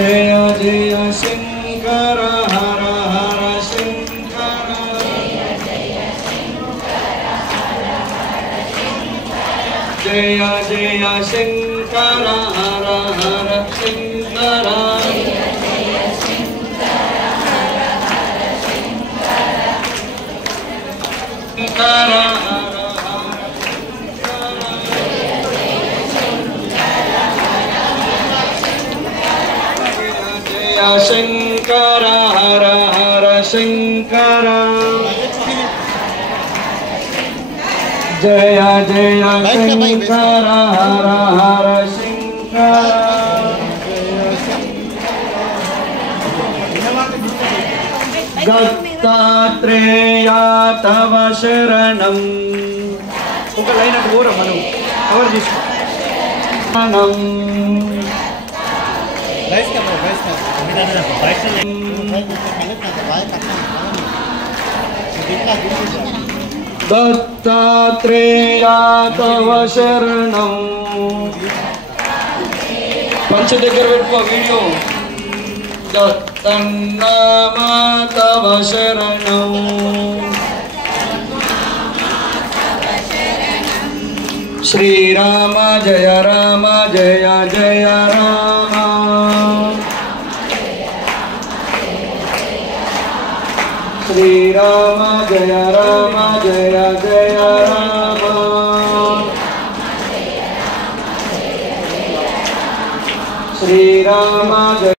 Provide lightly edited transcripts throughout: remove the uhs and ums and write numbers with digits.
जय जय शंकर हर हर शंकर जय जय शंकर हर हर शंकर जय जय शंकर हर हर शंकर शंकर हर हर शंकर जय जय शंकर हर हर शंकर दत्तात्रेय तव शरणं ఒక లైన్ అటు పోరా మనం కవర్ చేసుకో दत्तात्रेय तव शरणं पंच దగ్గర పెట్టుకో వీడియో दत्तन्नाम तव शरणं श्रीराम जय राम जय जय राम श्रीराम जय राम जय जय राम श्रीराम जय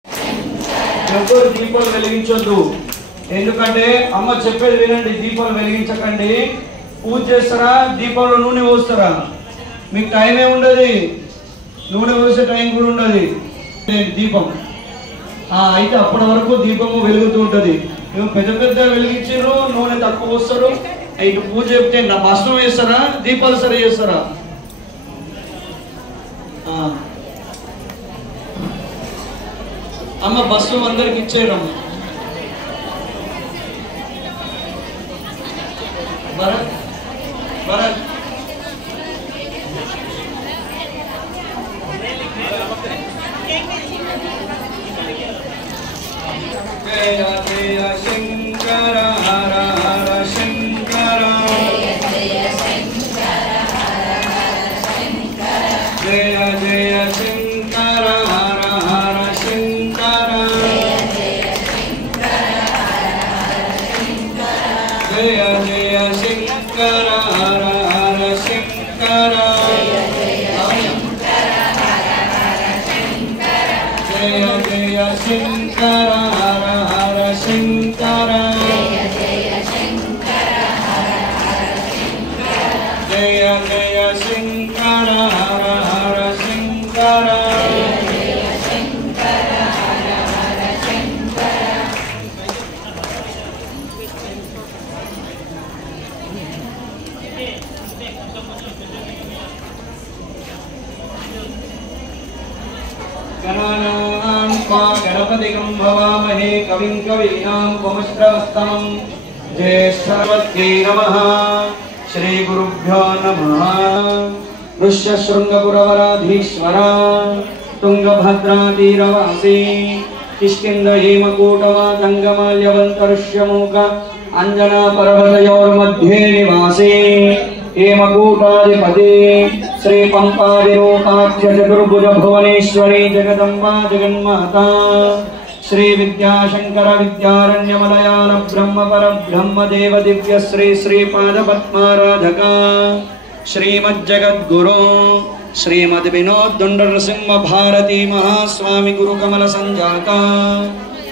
ఎవరు దీపాలు వెలిగించొద్దు ఎందుకంటే అమ్మ చెప్పేది వినండి దీపాలు వెలిగించకండి పూజ చేస్తారా దీపాల్లో నూనె పోస్తారా మీకు టైమే ఉండదు నూనె పోసే టైం కూడా ఉండదు దీపం అయితే అప్పటి వరకు దీపము వెలుగుతూ ఉంటుంది పెద్ద పెద్ద వెలిగించారు నూనె తక్కువ పోస్తారు ఇటు పూజ చెప్తే నా భస్మం వేస్తారా దీపాలు సరి చేస్తారా అమ్మ భస్మం అందరికి ఇచ్చేయడం భరత్ భరత్ जय जय शंकर हर हर शंकर जय जय शंकर हर हर शंकर जय जय शंकर हर हर शंकर जय जय शंकर हर हर शंकर जय जय शंकर हर हर शंकर गणपतिं भवामहे कविं कवीनां उपमश्रवस्तमं ज्येष्ठवत्यै नमः श्री गुरुभ्यो नमः ऋष्यशृङ्गपुरवराधीश्वर तुंगभद्रातीरवासी किष्किन्ध हेमकूटमातङ्गमाल्यवन्तऋष्यमूक अञ्जनापर्वतयोर्मध्ये निवासी हेमकूटाधिपति श्री पंपादिरूपाख्य चतुर्भुज भुवनेश्वरी जगदम्बा जगन्माता श्री विद्याशंकर विद्यारण्य मलयाल ब्रह्म पर ब्रह्म देव दिव्य श्री श्रीपाद पद्माराधका श्रीमज्जगद्गुरु श्रीमद् विनोद दुंड नृसिंह भारती महास्वामी गुरु कमल संजाता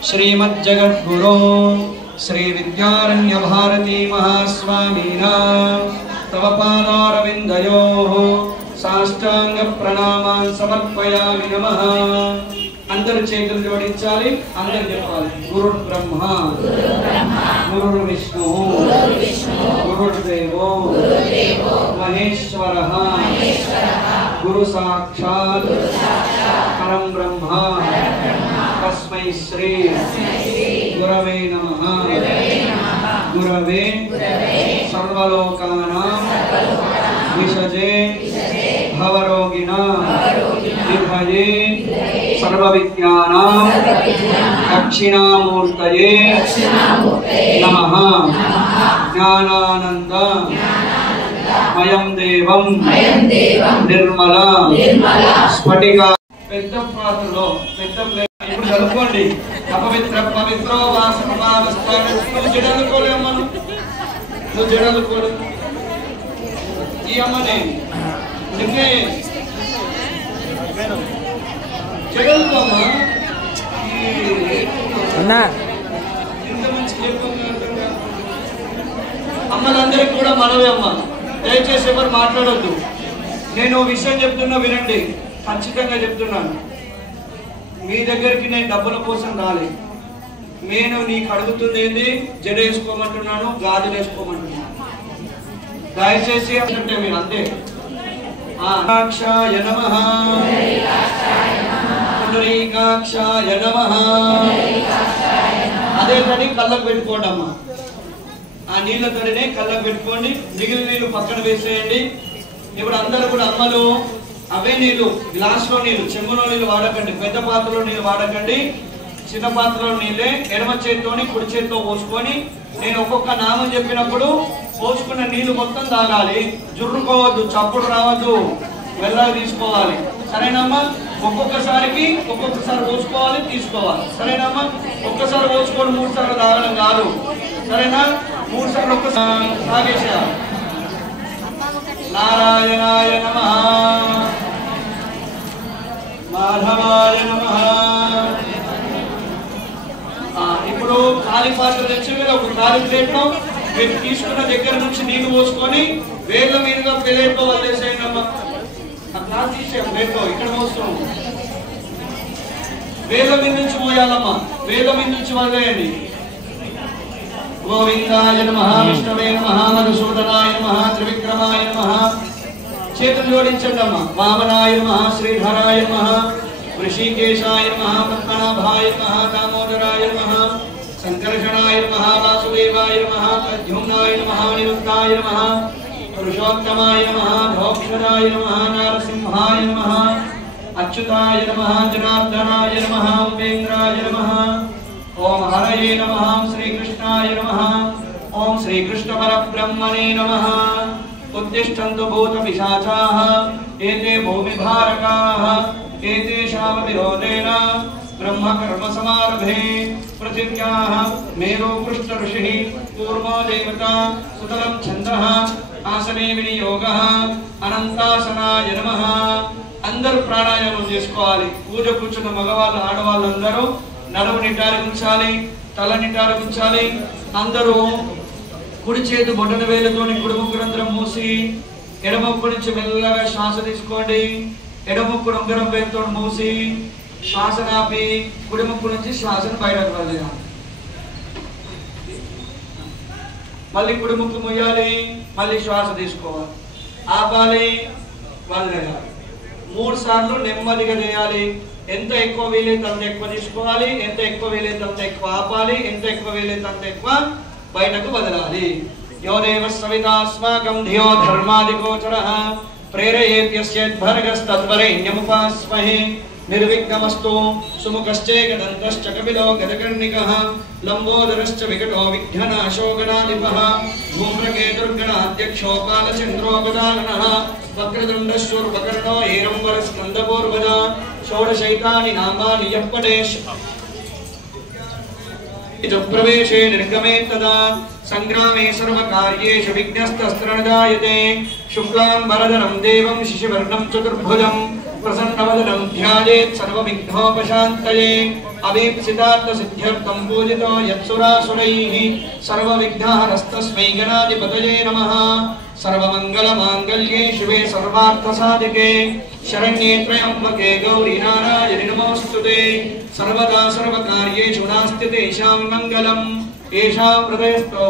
श्रीमज्जगद्गुरु श्री विद्यारण्य भारती महास्वामीना तव पादारविन्दयोः साष्टांग प्रणामान् समर्पयामि नमः अंदर చేతులు జోడించాలి అందరూ చెప్పాలి గురు బ్రహ్మ గురు విష్ణు గురుదేవో మహేశ్వరః గురు సాక్షాత్ పరం బ్రహ్మ తస్మై శ్రీ గురవే నమః गुरवे सर्वलोकानां विषजे भवरोगिणां विभये सर्वविद्यानां दक्षिणामूर्तये नमः। ज्ञानानंद मयं देवं निर्मल स्फटिका పెద్ద పాత్రలో పెద్ద ఇప్పుడు కలుపుకోండి అపవిత్ర పవిత్రో వాసనమావస్థాన జడలుకోలే అమ్మను నువ్వు జడలుకోడు ఈ అమ్మనే నిన్నే జడలుకోమ్మా ఇంత మంచి అమ్మలందరికీ కూడా మనవే అమ్మ దయచేసి ఎవరు మాట్లాడొద్దు నేను విషయం చెప్తున్నా వినండి ఖచ్చితంగా చెప్తున్నాను మీ దగ్గరికి నేను డబ్బుల కోసం రాలేదు నేను నీకు అడుగుతుంది ఏంది జడ వేసుకోమంటున్నాను గాజులు వేసుకోమంటున్నాను దయచేసి అంటే మీరు అంతే పుండరీకాక్షాయ నమః పుండరీకాక్షాయ నమః అదే తడి కళ్ళకు పెట్టుకోండి అమ్మ ఆ నీళ్ళ తడినే కళ్ళకు పెట్టుకోండి మిగిలిన నీళ్ళు పక్కన వేసేయండి ఇప్పుడు అందరూ కూడా అమ్మలు అవే నీళ్ళు గ్లాస్లో నీళ్ళు చెంబులో నీళ్ళు వాడకండి పెద్ద పాత్రలో నీళ్ళు వాడకండి చిన్న పాత్రలో నీళ్ళే ఎడమ చేతితోని కుడి చేతితో పోసుకొని నేను ఒక్కొక్క నామం చెప్పినప్పుడు పోసుకున్న నీళ్లు మొత్తం తాగాలి జుర్రుకోవద్దు చప్పుడు రావద్దు వెళ్ళాలి తీసుకోవాలి సరేనమ్మా ఒక్కొక్కసారి పోసుకోవాలి తీసుకోవాలి సరేనమ్మా ఒక్కసారి పోసుకొని 3 సార్లు తాగడం కాదు సరేనా 3 సార్లు ఒక్కసారి తాగేసేయాలి నారాయణాయ నమః మాధవాయ నమః ఇప్పుడు ఖాళీ పాత్ర తెచ్చి మీద ఒక ఖాళీ ప్లేట్లో మీరు తీసుకున్న దగ్గర నుంచి నీళ్లు పోసుకొని వేళ్ళ మీదుగా ప్లేట్లో వదిలేసేయండి అమ్మా ఆ గ్లాస్ తీసేయం ప్లేట్లో ఇక్కడ పోస్తాం వేళ్ళ మీద నుంచి పోయాలమ్మా వేళ్ళ మీద నుంచి వదిలేయండి గోవిందాయ నమః విష్ణవే నమః మధుసూదనాయ నమః త్రివిక్రమాయ నమః చేతులు జోడించండి అమ్మా వామనాయ నమః శ్రీధరాయ నమః ఋషికేశాయ నమః పద్మనాభాయ నమః దామోదరాయ నమః సంకర్షణాయ నమః వాసుదేవాయ నమః ప్రద్యుమ్నాయ నమః నిరుద్ధాయ నమః పురుషోత్తమాయ నమః ధోక్షరాయ నమః నారసింహాయ నమః అచ్యుతాయ నమః జనార్దనాయ నమః ఉపేంద్రాయ నమః ఓం హరయే నమః శ్రీకృష్ణాయ నమః ఓం శ్రీకృష్ణ పరబ్రహ్మణే నమః ఉత్తిష్టంతు భూత పిశాచాః ఏతే భూమిభారకాః ఏతేషాం విరోధేన బ్రహ్మ కర్మ సమారభే పృథివ్యాః మేరో కృష్ణ ఋషిః కూర్మో దేవతా సుతలం ఛందః ఆసనే వినియోగః అనంతాసనాయ నమః అందరూ ప్రాణాయామం చేసుకోవాలి పూజ కూర్చున్న మగవాళ్ళు ఆడవాళ్ళందరూ నడుము నిటారు ఉంచాలి తల నిటారు ఉంచాలి అందరూ కుడి చేతి బొటన వేలుతోని కుడి ముక్కురంధ్రం మూసి ఎడమొక్కు నుంచి మెల్లగా శ్వాస తీసుకోండి ఎడమొక్కు ఉంగరం వేలుతో మూసి శ్వాస ఆపి కుడి ముక్కు నుంచి శ్వాసను బయటకు వదిలేయాలి మళ్ళీ కుడి ముక్కు ముయ్యాలి మళ్ళీ శ్వాస తీసుకోవాలి ఆపాలి వదిలేయాలి 3 సార్లు నెమ్మదిగా చేయాలి ఎంత ఎక్కువ వీలైతే అంత ఎక్కువ తీసుకోవాలి ఎంత ఎక్కువ వీలైతే అంత ఎక్కువ ఆపాలి ఎంత ఎక్కువ వీలైతే అంత ఎక్కువ బయటకు వదలాలి యోదేవ సవితాస్మాకం ధియో ధర్మాదిగోచరః ప్రేరయేత్యస్యేద్భర్గస్తద్వరేణ్యముపాస్మహే నిర్విఘ్నమస్తు సుముఖశ్చేకదంతశ్చ కపిలో గదకర్ణికః లంబోదరశ్చ వికటో విఘ్ననాశో గణాధిపః ధూమ్రకేతుర్గణాధ్యక్షోపాలచంద్రోపదానః వక్రతుండశూర్పకర్ణో ఏరంబరస్కందపూర్వజ షోడశైతాని నామాని యప్పడేష్ ప్రవేశే నిర్గమే తదా సంగ్రామే సర్వకార్యేషు విఘ్నస్తస్త్రణదాయతే శుక్లాంబరధరం దేవం శిశువర్ణం చతుర్భుజం ప్రసన్నవదనం ధ్యాయేత్ సర్వవిఘ్నోపశాంతయే అభీప్సితార్థ సిద్ధ్యర్థం పూజితో యత్సురాసురైః సర్వవిఘ్నహరస్తస్మై గణాధిపతయే నమః సర్వమంగళమాంగళ్యే శివే సర్వార్థసాధికే శరణ్యే త్రయంబకే గౌరీ నారాయణి నమోస్తుతే సర్వదా సర్వకార్యేషు నాస్తి తేషాం మంగళం ఏషాం హృదయస్థో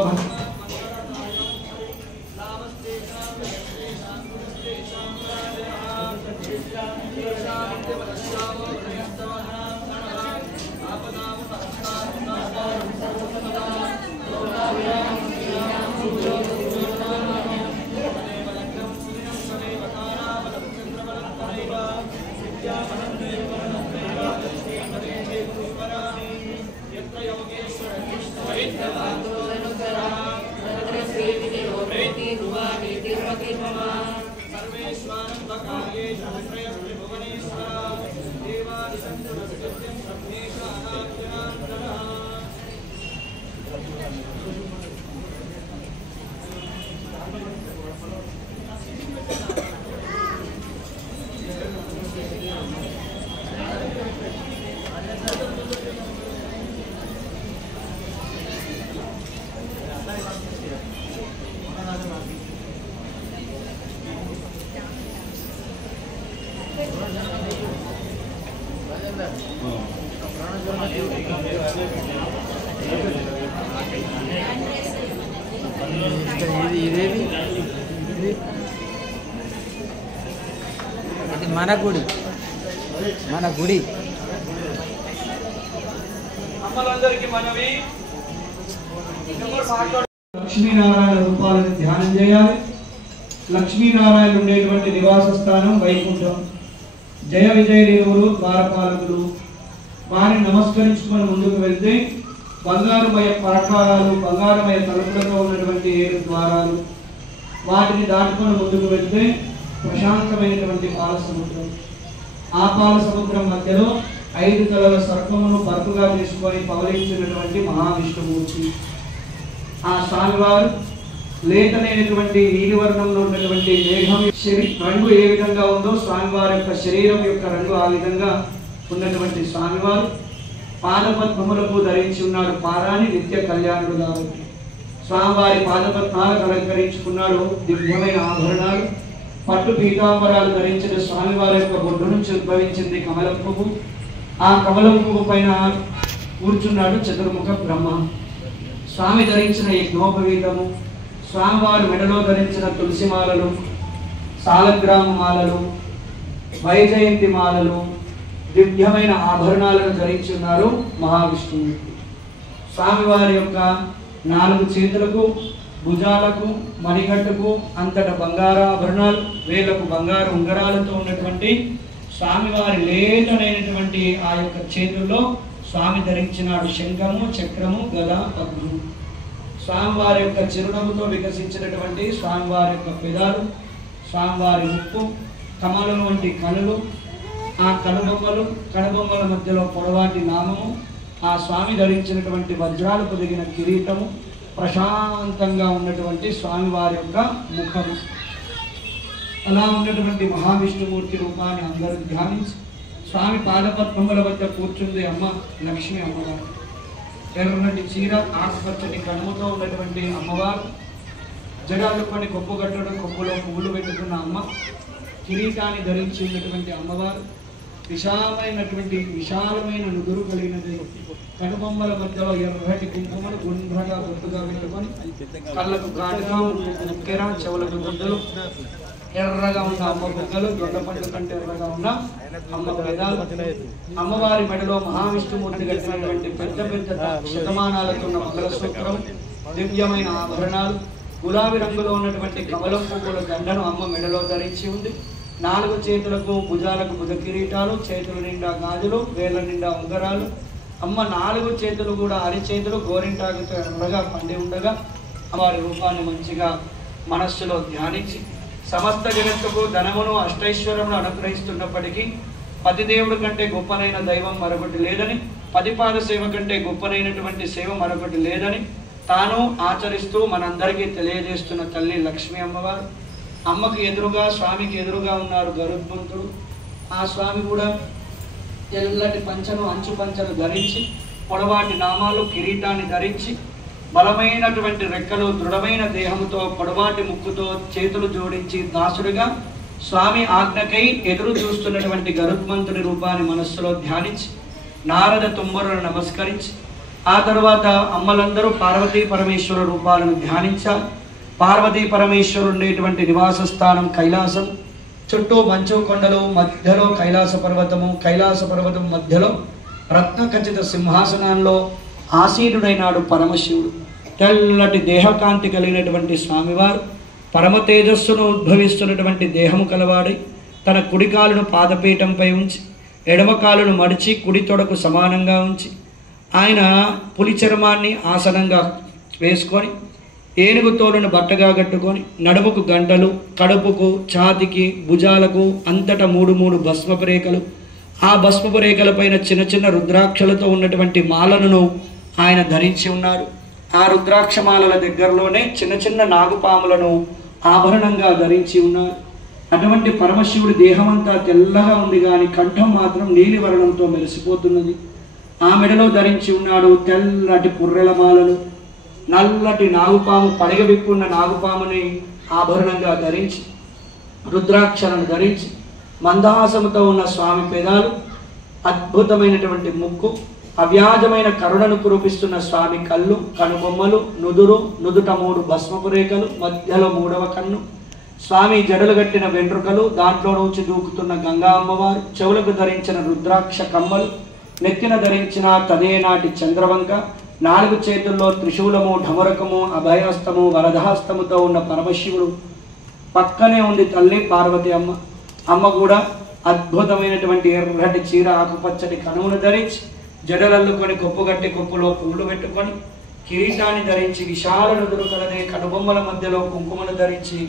మన గుడి అమ్మలందరికీ మనవి లక్ష్మీనారాయణ రూపాలను ధ్యానం చేయాలి. లక్ష్మీనారాయణ ఉండేటువంటి నివాస స్థానం వైకుంఠం. జయ విజయదేవులు ద్వారపాలకులు వారిని నమస్కరించుకొని ముందుకు వెళ్తే బంగారుమయ ప్రాకారాలు, బంగారుమయ తలుపులతో ఉన్నటువంటి 7 ద్వారాలు, వాటిని దాటుకొని ముందుకు వెళ్తే ప్రశాంతమైనటువంటి పాల సముద్రం. ఆ పాల సముద్రం మధ్యలో 5 తలల సర్పమును పరుపుగా తీసుకొని పవలించినటువంటి మహావిష్ణుమూర్తి. ఆ స్వామివారు లేతనైనటువంటి నీలివర్ణంలో ఉన్నటువంటి మేఘం రంగు ఏ విధంగా ఉందో స్వామివారి యొక్క శరీరం యొక్క రంగు ఆ విధంగా ఉన్నటువంటి స్వామివారు పాదపద్మములకు ధరించి ఉన్నాడు. పారాని నిత్య కళ్యాణుడు కాబట్టి స్వామివారి పాదపద్మాలకు అలంకరించుకున్నాడు. దివ్యమైన ఆభరణాలు, పట్టు పీతాంబరాలు ధరించిన స్వామివారి యొక్క బొడ్డు నుంచి ఉద్భవించింది కమలం పువ్వు. ఆ కమలం పువ్వు పైన కూర్చున్నాడు చతుర్ముఖ బ్రహ్మ. స్వామి ధరించిన యజ్ఞోపవీతము, స్వామివారు మెడలో ధరించిన తులసి మాలలు, సాలగ్రామ మాలలు, వైజయంతి మాలలు, దివ్యమైన ఆభరణాలను ధరించి ఉన్నారు మహావిష్ణువు. స్వామివారి యొక్క 4 చేతులకు, భుజాలకు, మణికట్టుకు అంతట బంగారాభరణాలు, వేలకు బంగారు ఉంగరాలతో ఉన్నటువంటి స్వామివారి లేతనైనటువంటి ఆ యొక్క చేతుల్లో స్వామి ధరించినాడు శంఖము, చక్రము, గద, పద్మము. స్వామివారి యొక్క చిరునవ్వుతో వికసించినటువంటి స్వామివారి యొక్క పెదాలు, స్వామివారి ముక్కు, కమలం వంటి కనులు, ఆ కనుబొమ్మల మధ్యలో పొడవాటి నామము, ఆ స్వామి ధరించినటువంటి వజ్రాలు పొదిగిన కిరీటము, ప్రశాంతంగా ఉన్నటువంటి స్వామివారి యొక్క ముఖము. అలా ఉన్నటువంటి మహావిష్ణుమూర్తి రూపాన్ని అందరూ ధ్యానించి స్వామి పాదపద్మముల వద్ద కూర్చుంది అమ్మ లక్ష్మి అమ్మవారు. ఎర్రటి చీర, ఆకుపచ్చటి కనుమతో ఉన్నటువంటి అమ్మవారు, జడాలుకొని కొప్పు కట్టడం, కొప్పులో పువ్వులు పెట్టుకున్న అమ్మ, కిరీటాన్ని ధరించి ఉన్నటువంటి అమ్మవారు, విశాలమైన నుదురు కలిగినది, కనుబొమ్మల మధ్యలో ఎర్రటి కుంకుమలు గుండ్రగా బొట్టుగా పెట్టుకొని, కళ్ళకు కాటుగా ముక్కెర, చెవులకు గుడ్డలు, ఎర్రగా ఉన్న అమ్మ బుగ్గలు, దొండపండు కంటే ఎర్రగా ఉన్న అమ్మ పెదాలు, అమ్మవారి మెడలో మహావిష్ణుమూర్తి కట్టినటువంటి పెద్ద పెద్ద శతమానాలతో ఉన్న మంగళసూత్రం, దివ్యమైన ఆభరణాలు, గులాబీ రంగులో ఉన్నటువంటి కమలం పువ్వుల దండను అమ్మ మెడలో ధరించి ఉంది. 4 చేతులకు, భుజాలకు భుజ కిరీటాలు, చేతుల నిండా గాజులు, వేళ్ల నిండా ఉంగరాలు. అమ్మ 4 చేతులు కూడా అరిచేతులు గోరింటాకుతో ఎర్రగా పండి ఉండగా అమ్మవారి రూపాన్ని మంచిగా మనస్సులో ధ్యానించి సమస్త జగత్తుకు ధనమును, అష్టైశ్వర్యమును అనుగ్రహిస్తున్నప్పటికీ పతిదేవుడి కంటే గొప్పనైన దైవం మరొకటి లేదని, పతిపాద సేవ కంటే గొప్పనైనటువంటి సేవ మరొకటి లేదని తాను ఆచరిస్తూ మనందరికీ తెలియజేస్తున్న తల్లి లక్ష్మీ అమ్మవారు. అమ్మకు ఎదురుగా, స్వామికి ఎదురుగా ఉన్నారు గరుత్మంతుడు. ఆ స్వామి కూడా తెల్లటి పంచను, అంచు పంచను ధరించి, పొడవాటి నామాలు, కిరీటాన్ని ధరించి, బలమైనటువంటి రెక్కలు, దృఢమైన దేహంతో, పొడవాటి ముక్కుతో, చేతులు జోడించి దాసుడిగా స్వామి ఆజ్ఞకై ఎదురు చూస్తున్నటువంటి గరుత్మంతుడి రూపాన్ని మనస్సులో ధ్యానించి నారద తుమ్మరులను నమస్కరించి ఆ తరువాత అమ్మలందరూ పార్వతీ పరమేశ్వర రూపాలను ధ్యానించాలి. పార్వతీ పరమేశ్వరుడు ఉండేటువంటి నివాస స్థానం కైలాసం. చుట్టూ మంచు కొండలు, మధ్యలో కైలాస పర్వతం మధ్యలో రత్నఖచిత సింహాసనంలో ఆసీనుడైనాడు పరమశివుడు. తెల్లటి దేహకాంతి కలిగినటువంటి స్వామివారు పరమ తేజస్సును ఉద్భవిస్తున్నటువంటి దేహము కలవాడై తన కుడి కాలును పాదపీఠంపై ఉంచి, ఎడమ కాలును మడిచి కుడి తొడకు సమానంగా ఉంచి, ఆయన పులి చర్మాన్ని ఆసనంగా వేసుకొని, ఏనుగు తోలును బట్టగా కట్టుకొని, నడుముకు గంటలు, కడుపుకు, ఛాతికి, భుజాలకు అంతటా 3 భస్మపు రేఖలు, ఆ భస్మపు రేఖలపైన చిన్న చిన్న రుద్రాక్షలతో ఉన్నటువంటి మాలను ఆయన ధరించి ఉన్నాడు. ఆ రుద్రాక్షమాలల దగ్గరలోనే చిన్న చిన్న నాగుపాములను ఆభరణంగా ధరించి ఉన్నారు. అటువంటి పరమశివుడి దేహమంతా తెల్లగా ఉంది కానీ కంఠం మాత్రం నీలివర్ణంతో మెరిసిపోతున్నది. ఆ మెడలో ధరించి ఉన్నాడు తెల్లటి పుర్రెల మాలను. నల్లటి నాగుపాము, పడగ విప్పున్న నాగుపాముని ఆభరణంగా ధరించి, రుద్రాక్షలను ధరించి, మందహాసముతో ఉన్న స్వామి పెదాలు, అద్భుతమైనటువంటి ముక్కు, అవ్యాజమైన కరుణను కురిపిస్తున్న స్వామి కళ్ళు, కనుబొమ్మలు, నుదురు, నుదుట 3 భస్మపు రేఖలు, మధ్యలో 3వ కన్ను, స్వామి జడలు కట్టిన వెంట్రుకలు, దాంట్లో నుంచి దూకుతున్న గంగా అమ్మవారు, చెవులకు ధరించిన రుద్రాక్ష కమ్మలు, నెత్తిన ధరించిన తదేనాటి చంద్రవంక, 4 చేతుల్లో త్రిశూలము, ఢమరకము, అభయహస్తము, వరదహస్తముతో ఉన్న పరమశివుడు, పక్కనే ఉంది తల్లి పార్వతి అమ్మ. అమ్మ కూడా అద్భుతమైనటువంటి ఎర్రటి చీర, ఆకుపచ్చటి కనుమును ధరించి, జడలల్లుకొని కొప్పుగట్టి కొప్పులో పువ్వులు పెట్టుకొని, కిరీటాన్ని ధరించి, విశాల నుదురు కలదే కనుబొమ్మల మధ్యలో కుంకుమను ధరించి,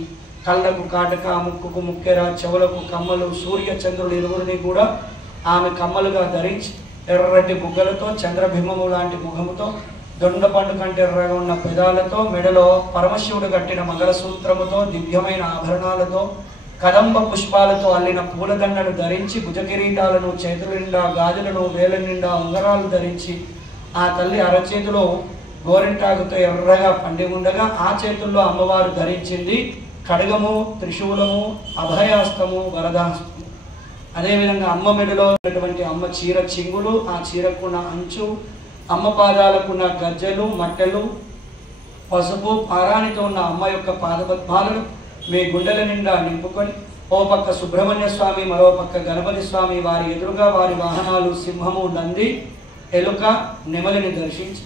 కళ్ళకు కాటక, ముక్కుకు ముక్కెర, చెవులకు కమ్మలు, సూర్య చంద్రులు ఇరువురిని కూడా ఆమె కమ్మలుగా ధరించి, ఎర్రటి బుగ్గలతో, చంద్రబింబము లాంటి ముఖముతో, దొండపండు కంటే ఎర్రగా ఉన్న పెదాలతో, మెడలో పరమశివుడు కట్టిన మంగళసూత్రముతో, దివ్యమైన ఆభరణాలతో, కదంబ పుష్పాలతో అల్లిన పూలదండను ధరించి, భుజకిరీటాలను, చేతుల నిండా గాజులను, వేల నిండా ఉంగరాలు ధరించి, ఆ తల్లి అరచేతిలో గోరింటాకుతో ఎర్రగా పండి ఉండగా, ఆ చేతుల్లో అమ్మవారు ధరించింది ఖడ్గము, త్రిశూలము, అభయాస్తము, వరదాస్తము. అదేవిధంగా అమ్మ మెడలో ఉన్నటువంటి అమ్మ చీర చింగులు, ఆ చీరకున్న అంచు, అమ్మ పాదాలకున్న గజ్జలు, మట్టెలు, పసుపు, పారాణితో ఉన్న అమ్మ యొక్క పాదపద్మాలను మీ గుండెల నిండా నింపుకొని, ఓ పక్క సుబ్రహ్మణ్య స్వామి, మరో పక్క గణపతి స్వామి, వారి ఎదురుగా వారి వాహనాలు సింహము, నంది, ఎలుక, నెమలిని దర్శించి,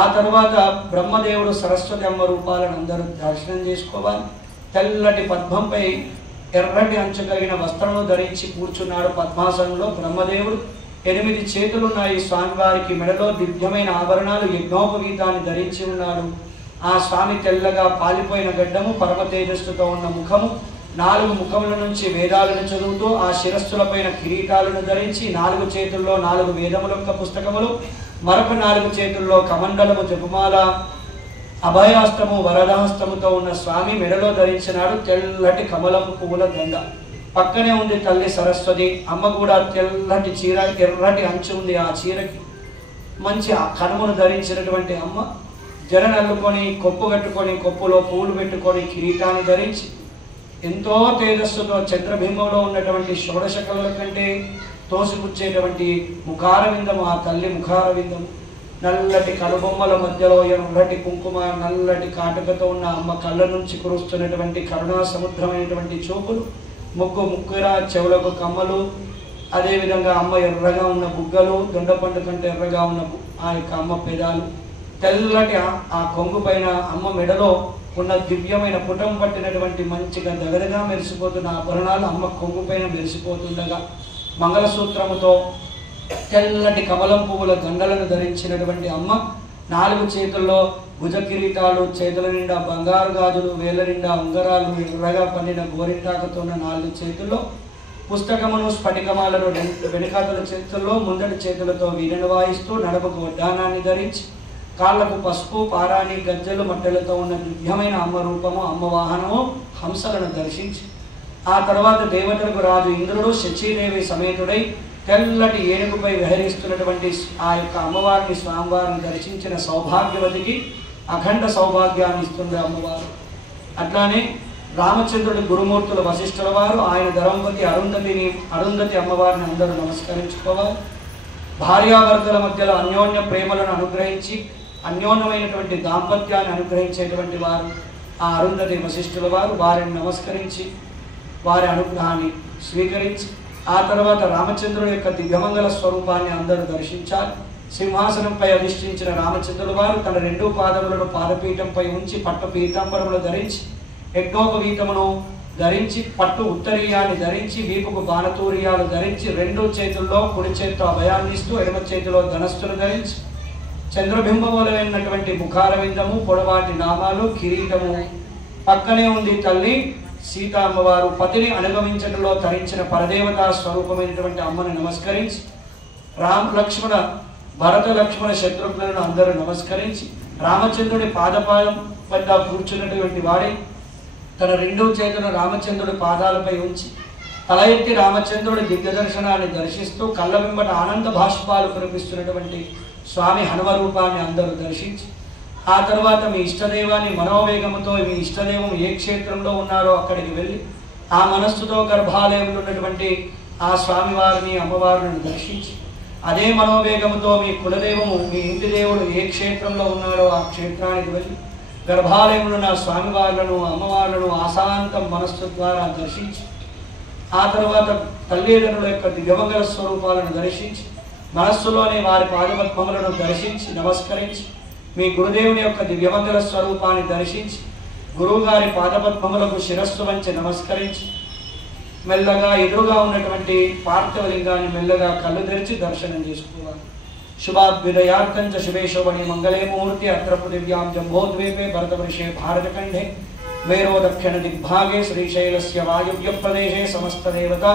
ఆ తర్వాత బ్రహ్మదేవుడు, సరస్వతి అమ్మ రూపాలను అందరూ దర్శనం చేసుకోవాలి. తెల్లటి పద్మంపై ఎర్రటి అంచు కలిగిన వస్త్రము ధరించి కూర్చున్నాడు పద్మాసనంలో బ్రహ్మదేవుడు. 8 చేతులున్నాయి స్వామివారికి, మెడలో దివ్యమైన ఆభరణాలు, యజ్ఞోపవీతాన్ని ధరించి ఉన్నాడు. ఆ స్వామి తెల్లగా పాలిపోయిన గడ్డము, పరమ తేజస్సుతో ఉన్న ముఖము, 4 ముఖముల నుంచి వేదాలను చదువుతూ, ఆ శిరస్సులపైన కిరీటాలను ధరించి, 4 చేతుల్లో 4 వేదముల యొక్క పుస్తకములు, మరొక 4 చేతుల్లో కమండలము, జపమాల, అభయాస్తము, వరదహస్తముతో ఉన్న స్వామి మెడలో ధరించినాడు తెల్లటి కమలము పువ్వుల దండ. పక్కనే ఉంది తల్లి సరస్వతి అమ్మ కూడా తెల్లటి చీర, ఎర్రటి అంచు ఉంది ఆ చీరకి. మంచి కనుమును ధరించినటువంటి అమ్మ జడనల్లుకొని, కొప్పు కట్టుకొని, కొప్పులో పువ్వులు పెట్టుకొని, కిరీటాన్ని ధరించి, ఎంతో తేజస్సుతో చంద్రబింబంలో ఉన్నటువంటి షోడశ కళల కంటే తోసిపుచ్చేటువంటి ముఖారవిందము ఆ తల్లి ముఖారవిందము. నల్లటి కనుబొమ్మల మధ్యలో ఎర్రటి కుంకుమ, నల్లటి కాటుకతో ఉన్న అమ్మ కళ్ళ నుంచి కురుస్తున్నటువంటి కరుణా సముద్రమైనటువంటి చూపులు, ముక్కుర, చెవులకు కమ్మలు, అదేవిధంగా అమ్మ ఎర్రగా ఉన్న బుగ్గలు, దొండపండు కంటే ఎర్రగా ఉన్న ఆ యొక్క అమ్మ పెదాలు, తెల్లటి ఆ కొంగు పైన అమ్మ మెడలో ఉన్న దివ్యమైన పుటం పట్టినటువంటి మంచిగా దగదగా మెరిసిపోతున్న ఆభరణాలు అమ్మ కొంగు పైన మెరిసిపోతుండగా, మంగళసూత్రముతో తెల్లటి కమలం పువ్వుల దండలను ధరించినటువంటి అమ్మ 4 చేతుల్లో భుజ కిరీటాలు, చేతుల నిండా బంగారు గాజులు, వేల నిండా ఉంగరాలు, ఎర్రగా పండిన గోరింటాకుతో ఉన్న 4 చేతుల్లో పుస్తకమును, స్ఫటికమాలను వెనుకాతల చేతుల్లో, ముందటి చేతులతో వీణను వాయిస్తూ, నడపకు వడ్డానాన్ని ధరించి, కాళ్లకు పసుపు, పారాణి, గజ్జలు, మట్టెలతో ఉన్న దివ్యమైన అమ్మ రూపము, అమ్మ వాహనము, హంసలను దర్శించి, ఆ తర్వాత దేవతలకు రాజు ఇంద్రుడు శచీదేవి సమేతుడై తెల్లటి ఏనుగుపై విహరిస్తున్నటువంటి ఆ యొక్క అమ్మవారిని, స్వామివారిని దర్శించిన సౌభాగ్యవతికి అఖండ సౌభాగ్యాన్ని ఇస్తుంది అమ్మవారు. అట్లానే రామచంద్రుడి గురుమూర్తుల వశిష్ఠుల వారు, ఆయన ధర్మపతి అరుంధతి అమ్మవారిని అందరూ నమస్కరించుకోవాలి. భార్యాభర్తల మధ్యలో అన్యోన్య ప్రేమలను అనుగ్రహించి, అన్యోన్యమైనటువంటి దాంపత్యాన్ని అనుగ్రహించేటువంటి వారు ఆ అరుంధతి వశిష్ఠుల వారు. వారిని నమస్కరించి వారి అనుగ్రహాన్ని స్వీకరించి, ఆ తర్వాత రామచంద్రుడి యొక్క దివ్యమంగళ స్వరూపాన్ని అందరూ దర్శించాలి. సింహాసనంపై అధిష్ఠించిన రామచంద్రుడు వారు తన 2 పాదములను పాదపీఠంపై ఉంచి, పట్టు పీతాంబరములు ధరించి, యజ్ఞోపవీతమును ధరించి, పట్టు ఉత్తరీయాన్ని ధరించి, వీపుకు బాణతూర్యాలు ధరించి, 2 చేతుల్లో కుడి చేతితో అభయాన్నిస్తూ, ఎడమ చేతిలో ధనస్సును ధరించి, చంద్రబింబములైనటువంటి ముఖారవిందము, పొడవాటి నామాలు, కిరీటము. పక్కనే ఉంది తల్లి సీతా అమ్మవారు. పతిని అనుగమించడంలో తరించిన పరదేవతా స్వరూపమైనటువంటి అమ్మను నమస్కరించి, లక్ష్మణ భరత లక్ష్మణ శత్రుఘ్నులను అందరూ నమస్కరించి, రామచంద్రుడి పాదపాదం వద్ద కూర్చున్నటువంటి వాడే తన 2 చేతులను రామచంద్రుడి పాదాలపై ఉంచి, తల ఎత్తి రామచంద్రుడి దివ్య దర్శనాన్ని దర్శిస్తూ, కళ్ళ వెంబట ఆనంద భాష్పాలు కురిపిస్తున్నటువంటి స్వామి హనుమ రూపాన్ని అందరూ దర్శించి, ఆ తర్వాత మీ ఇష్టదైవాన్ని మనోవేగముతో, మీ ఇష్టదైవం ఏ క్షేత్రంలో ఉన్నారో అక్కడికి వెళ్ళి ఆ మనస్సుతో గర్భాలయంలో ఉన్నటువంటి ఆ స్వామివారిని అమ్మవారిని దర్శించి అదే మనోవేగంతో మీ కులదైవము మీ ఇంటి దేవుడు ఏ క్షేత్రంలో ఉన్నాడో ఆ క్షేత్రానికి వెళ్ళి గర్భాలయంలో ఉన్న స్వామివార్లను అమ్మవార్లను ఆశాంతం మనస్సు ద్వారా దర్శించి ఆ తర్వాత తల్లిదండ్రుల యొక్క దివ్యమంగళ స్వరూపాలను దర్శించి మనస్సులోని వారి పాదపద్మములను దర్శించి నమస్కరించి మీ గురుదేవుని యొక్క దివ్యమంగళ స్వరూపాన్ని దర్శించి గురువుగారి పాదపద్మములకు శిరస్సు వంచి నమస్కరించి మెల్లగా ఎదురుగా ఉన్నటువంటి పార్థివలింగాన్ని మెల్లగా కళ్ళు తెరిచి దర్శనం చేసుకోవాలి. శుభాభ్యుదయార్థం చ శుభే శోభనే మంగళే ముహూర్తే అత్ర పృథివ్యాం జంబోద్వీపే భరతవర్షే భారతఖండే మేరో దక్షిణ దిగ్భాగే శ్రీశైలస్య వాయువ్య ప్రదేశే సమస్త దేవత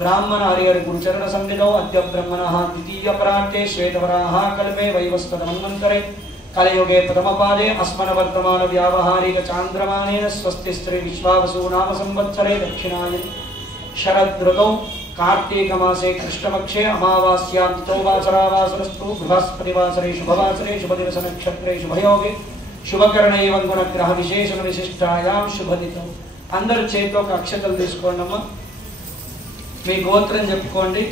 బ్రాహ్మణ హరిహర గురుచరణ సన్నిధౌ అద్య బ్రహ్మణః ద్వితీయ పరార్తే శ్వేతవరాహ కల్పే వైవస్వతమన్వంతరే కలయుగే ప్రథమపాదే అస్మన వర్తమాన వ్యావహారిక చాంద్రమానేన స్వస్తి శ్రీ విశ్వావసు నామ సంవత్సరే దక్షిణాయని శరదృతౌ కార్తీక మాసే కృష్ణపక్షే అమావాస్యాం తిథౌ వాసరావాసరస్తు బృహస్పతివాసరే శుభవాసరే శుభదివస నక్షత్రే శుభయోగే శుభకరణే వంగుణ గ్రహ విశేషణ విశిష్టాయాం శుభదితం. అందరు చేతిలో ఒక అక్షతలు తీసుకోండమ్మా. మీ గోత్రం చెప్పుకోండి,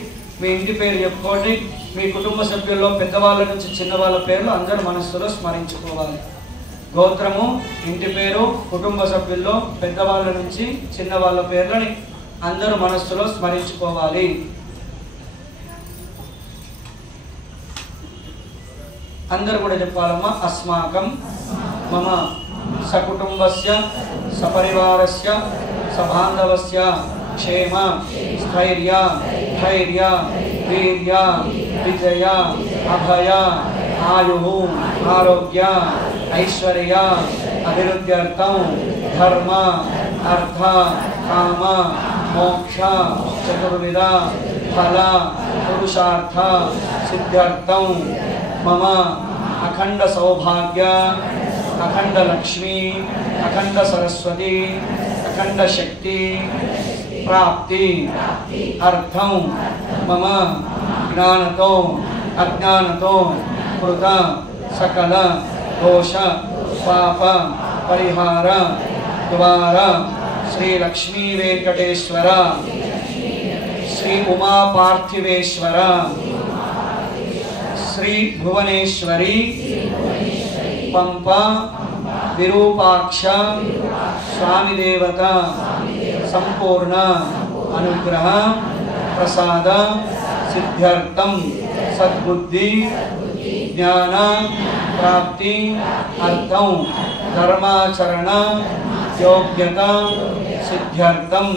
మీ ఇంటి పేరు చెప్పుకోండి, మీ కుటుంబ సభ్యుల్లో పెద్దవాళ్ళ నుంచి చిన్నవాళ్ళ పేర్లు అందరూ మనస్సులో స్మరించుకోవాలి. గోత్రము, ఇంటి పేరు, కుటుంబ సభ్యుల్లో పెద్దవాళ్ళ నుంచి చిన్నవాళ్ళ పేర్లని అందరూ మనస్సులో స్మరించుకోవాలి. అందరూ కూడా చెప్పాలమ్మా. అస్మాకం మమ సకుటుంబస్య సపరివారస్య సబాంధవస్య క్షేమ స్థైర్య ధైర్య వీర్య విజయ అభయ ఆయు ఆరోగ్య ఐశ్వర్య అభివృద్ధ్యర్థం ధర్మ అర్థ కామ మోక్ష చతుర్విధ ఫల పురుషార్థ సిద్ధ్యర్థం మమ అఖండ సౌభాగ్య అఖండ లక్ష్మి అఖండ సరస్వతి అఖండ శక్తి ప్రాప్తి అర్థం మమ జ్ఞానతో అజ్ఞానతో కృత సకల దోష పాప పరిహార ద్వారా శ్రీ లక్ష్మీ వెంకటేశ్వర శ్రీ ఉమా పార్థివేశ్వర శ్రీ భువనేశ్వరి పంప విరూపాక్ష స్వామి దేవత సంపూర్ణ అనుగ్రహ ప్రసాద సిద్ధ్యర్థం సద్బుద్ధి జ్ఞాన ప్రాప్తి అర్థం ధర్మాచరణ యోగ్యత సిద్ధ్యర్థం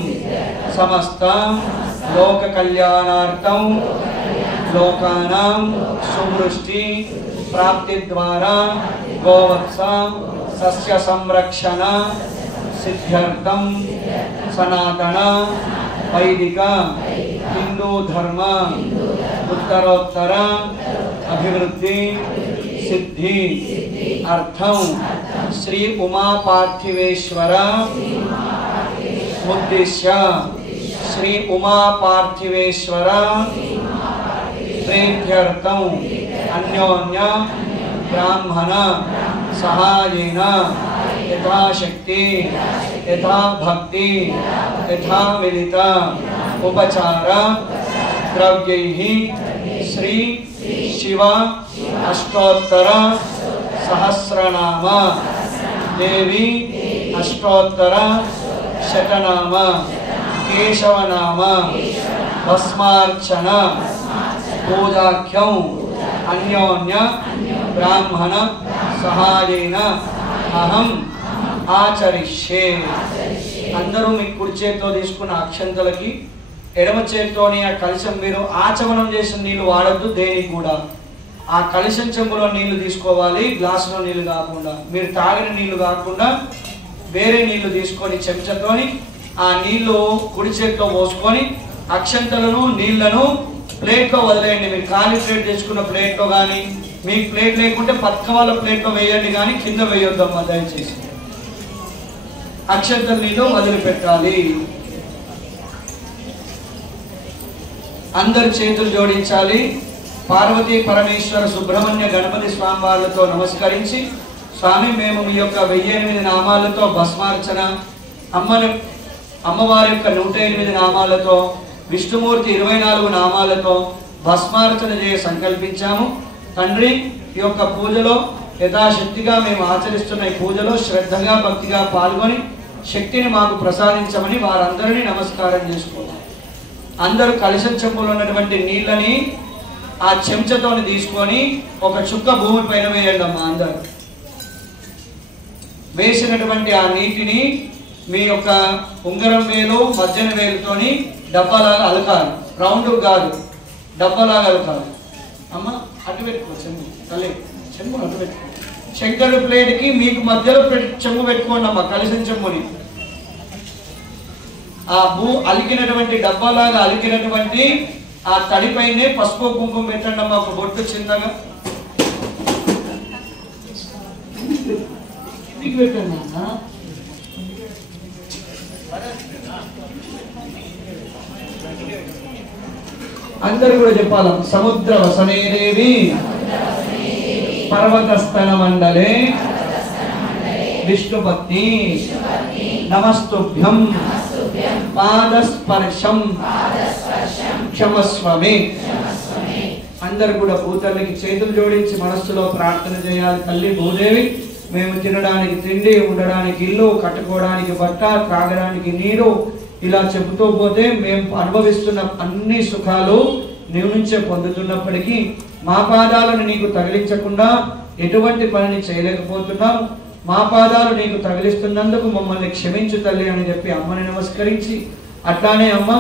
సమస్త లోక కళ్యాణార్థం లోకానాం సువృష్టి ప్రాప్తి ద్వారా గోవత్స సస్య సంరక్షణ సిద్ధ్యర్థం సనాతన వైదిక హిందూ ధర్మ ఉత్తరోత్తర అభివృద్ధి సిద్ధి అర్థం శ్రీ ఉమా పార్థివేశ్వర ఉద్దేశ్య శ్రీ ఉమా పార్థివేశ్వర ప్రీత్యర్థం అన్యోన్య బ్రాహ్మణ సహాయేన యథాశక్తి యథా భక్తి యథా విదిత ఉపచార ద్రవ్యైః శ్రీ శివ అష్టోత్తర సహస్రనామ దేవి అష్టోత్తర శతనామ కేశవనామ భస్మార్చన పూజాఖ్యం అన్యోన్య బ్రాహ్మణ సహాయేన అహం ఆచరిష్యే. అందరూ మీ కుడి చేతితో తీసుకున్న అక్షంతలకి ఎడమ చేతితోని ఆ కలశం మీరు ఆచమనం చేసిన నీళ్లు వాడద్దు. దేనికి కూడా ఆ కలశం చెంబులో నీళ్లు తీసుకోవాలి, గ్లాసులో నీళ్లు కాకుండా. మీరు తాగిన నీళ్లు కాకుండా వేరే నీళ్లు తీసుకొని చెంచాతోని ఆ నీళ్లు కుడి చేతిలో పోసుకొని అక్షంతలను నీళ్లను ప్లేట్లో వదిలేయండి. మీరు ఖాళీ ప్లేట్ తెచ్చుకున్న ప్లేట్లో కానీ మీకు ప్లేట్ లేకుంటే పక్క వాళ్ళ ప్లేట్లో వేయండి, కానీ కింద వేయొద్దమ్మా దయచేసి. అక్షంతల నీళ్ళు వదిలిపెట్టాలి. అందరు చేతులు జోడించాలి. పార్వతీ పరమేశ్వర సుబ్రహ్మణ్య గణపతి స్వామి వాళ్ళతో నమస్కరించి, స్వామి మేము మీ యొక్క 1008 నామాలతో భస్మార్చన, అమ్మను అమ్మవారి యొక్క 108 నామాలతో, విష్ణుమూర్తి 24 నామాలతో భస్మార్చన చేయ సంకల్పించాము. తండ్రి, ఈ యొక్క పూజలో యథాశక్తిగా మేము ఆచరిస్తున్న ఈ పూజలో శ్రద్ధగా భక్తిగా పాల్గొని శక్తిని మాకు ప్రసాదించమని వారందరినీ నమస్కారం చేసుకోవాలి. అందరూ కలశం చెంబులో ఉన్నటువంటి నీళ్ళని ఆ చెంచతోని తీసుకొని ఒక చుక్క భూమి పైన వేయండి అమ్మా. అందరూ వేసినటువంటి ఆ నీటిని మీ యొక్క ఉంగరం వేలు మధ్యన వేలుతోని డబ్బాలాగా అలకాలి. రౌండ్ కాదు, డబ్బాలాగా అలకాలి. అమ్మ అటు పెట్టుకో చెంబు, తల్లి చెంబు అటు పెట్టుకో. శంకరుడు ప్లేట్కి మీకు మధ్యలో చెంబు పెట్టుకోండి అమ్మ, కలిసిన చెంబుని. ఆ అలికినటువంటి డబ్బాలాగా అలికినటువంటి ఆ తడిపైనే పసుపు కుంకుమ పెట్టండి అమ్మ, ఒక బొట్టు చిన్నగా పెట్టండి అన్న. అందరు కూడా చెప్పాల. సముద్ర వసనేదేవి పర్వతస్థల మండలే విష్ణుపత్ని నమస్తుభ్యం పాదస్పర్శం క్షమస్వమే. అందరు కూడా భూతల్లికి చేతులు జోడించి మనస్సులో ప్రార్థన చేయాలి. తల్లి భూదేవి, మేము తినడానికి తిండి, ఉండడానికి ఇల్లు, కట్టుకోవడానికి బట్ట, త్రాగడానికి నీరు, ఇలా చెబుతూ పోతే మేము అనుభవిస్తున్న అన్ని సుఖాలు నీవు నుంచే పొందుతున్నప్పటికీ మా పాదాలను నీకు తగిలించకుండా ఎటువంటి పనిని చేయలేకపోతున్నాం. మా పాదాలు నీకు తగిలిస్తున్నందుకు మమ్మల్ని క్షమించు తల్లి అని చెప్పి అమ్మని నమస్కరించి, అట్లానే అమ్మ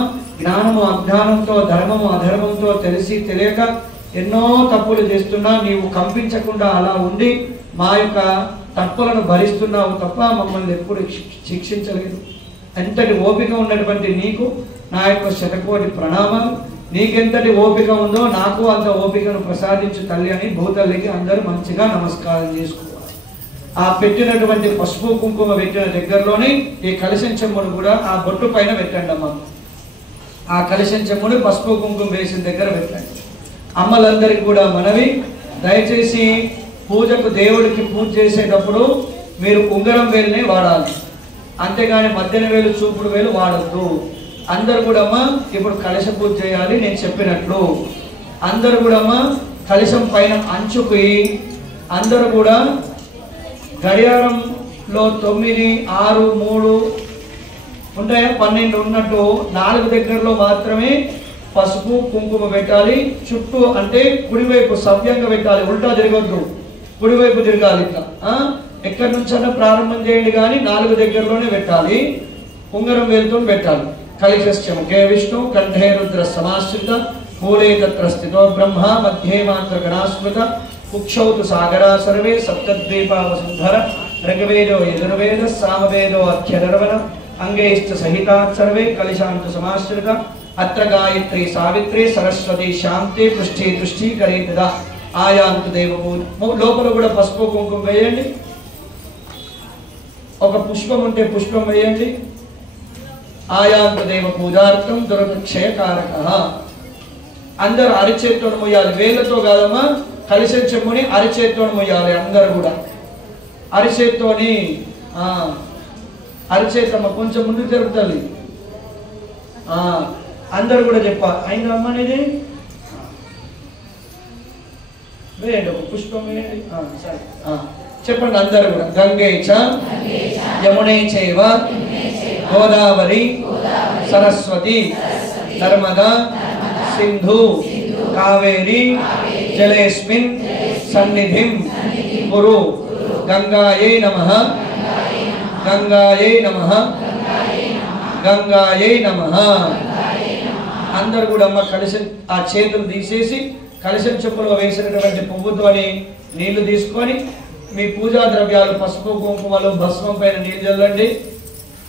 జ్ఞానము అజ్ఞానంతో, ధర్మము అధర్మంతో తెలిసి తెలియక ఎన్నో తప్పులు చేస్తున్నా నీవు కంపించకుండా అలా ఉండి మా యొక్క తప్పులను భరిస్తున్నావు తప్ప మమ్మల్ని ఎప్పుడు శిక్షించలేదు. ఎంతటి ఓపిక ఉన్నటువంటి నీకు నా యొక్క శతకోటి ప్రణామాలు. నీకెంతటి ఓపిక ఉందో నాకు అంత ఓపికను ప్రసాదించు తల్లి అని భూతల్లికి అందరూ మంచిగా నమస్కారం చేసుకోవాలి. ఆ పెట్టినటువంటి పసుపు కుంకుమ పెట్టిన దగ్గరలోనే ఈ కలశం చెంబును కూడా ఆ బొట్టు పైన పెట్టండి అమ్మ. ఆ కలశం చెంబును పసుపు కుంకుమ వేసిన దగ్గర పెట్టండి. అమ్మలందరికీ కూడా మనవి, దయచేసి పూజకు దేవుడికి పూజ చేసేటప్పుడు మీరు ఉంగరం వేలునే వాడాలి, అంతేగాని మధ్యన వేలు చూపుడు వేలు వాడద్దు. అందరు కూడా అమ్మ ఇప్పుడు కలశ పూజ చేయాలి నేను చెప్పినట్లు. అందరు కూడా అమ్మ కలశం పైన అంచుకి అందరూ కూడా గడియారంలో 9, 6, 3 ఉంటాయా 12 ఉన్నట్టు 4 దగ్గరలో మాత్రమే పసుపు కుంకుమ పెట్టాలి. చుట్టూ అంటే కుడివైపు సవ్యంగా పెట్టాలి, ఉల్టా తిరగొద్దు, కుడివైపు తిరగాలి. ఇట్లా ఎక్కడి నుంచైనా ప్రారంభం చేయండి కానీ 4 దగ్గరలోనే పెట్టాలి. ఉంగరం వేలుతో పెట్టాలి. కలిశస్యముఖే విష్ణు కంఠే రుద్ర సమాశ్రిత మూలే తత్ర స్థితో బ్రహ్మ మధ్యే మాత్ర గణాస్మృత కుక్షౌతు సాగరా సర్వే సప్తద్వీపా వసుంధర ఋగ్వేదో యజుర్వేద సామవేదో అధ్యధర్వణ అంగైశ్చ సహితాత్ సర్వే కలిశాంతు సమాశ్రిత అత్ర గాయత్రి సావిత్రి సరస్వతి శాంతి పృష్ఠి తుష్టీకరే తదా ఆయాంతు దేవభూ. లోపల కూడా పసుపు కుంకుమ వేయండి. ఒక పుష్పం ఉంటే పుష్పం వేయండి. ఆయాంతు దేవ పూజార్థం దురక్షయకారక. అందరూ అరిచేత్తో మొయ్యాలి, వేళ్లతో కాదమ్మా. కలిసే చెమ్ముని అరిచేత్తో మొయ్యాలి. అందరు కూడా అరిచేత్తోని అరిచేతమ్మ కొంచెం ముందు జరుగుతుంది. అందరు కూడా చెప్పాలి. అయిందమ్మా అనేది వేయండి, ఒక పుష్పం వేయండి. సరే చెప్పండి అందరు కూడా. గంగే చ యమునే చైవ గోదావరి సరస్వతి నర్మదా సింధు కావేరి జలేస్మిన్ సన్నిధిం కురు. గంగాయై నమః గంగాయై నమః గంగాయై నమః. అందరు కూడా అమ్మ కలశం ఆ చేతులు తీసేసి కలశం చెప్పులో వేసినటువంటి పువ్వుతోని నీళ్లు తీసుకొని మీ పూజా ద్రవ్యాలు పసుపు కుంకుమలు భస్మం పైన నీళ్ళు చల్లండి.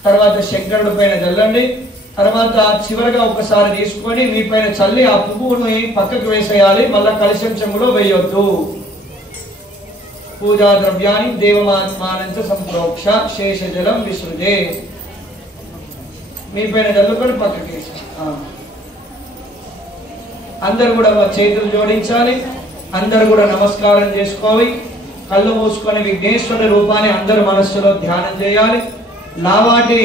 తర్వాత శంకరుడి పైన చల్లండి. తర్వాత చివరిగా ఒకసారి తీసుకొని మీ పైన చల్లి ఆ పువ్వుని పక్కకు వేసేయాలి. మళ్ళా కలశం చెంబులో వేయొద్దు. పూజా ద్రవ్యాన్ని దేవమాత్మానంచ సంప్రోక్ష శేషజలం విసృజే. మీ పైన చల్లుకొని పక్కకి వేసి అందరు కూడా చేతులు జోడించాలి. అందరు కూడా నమస్కారం చేసుకోవాలి. కళ్ళు మూసుకొని విఘ్నేశ్వరుడి రూపాన్ని అందరు మనస్సులో ధ్యానం చేయాలి. లావాటి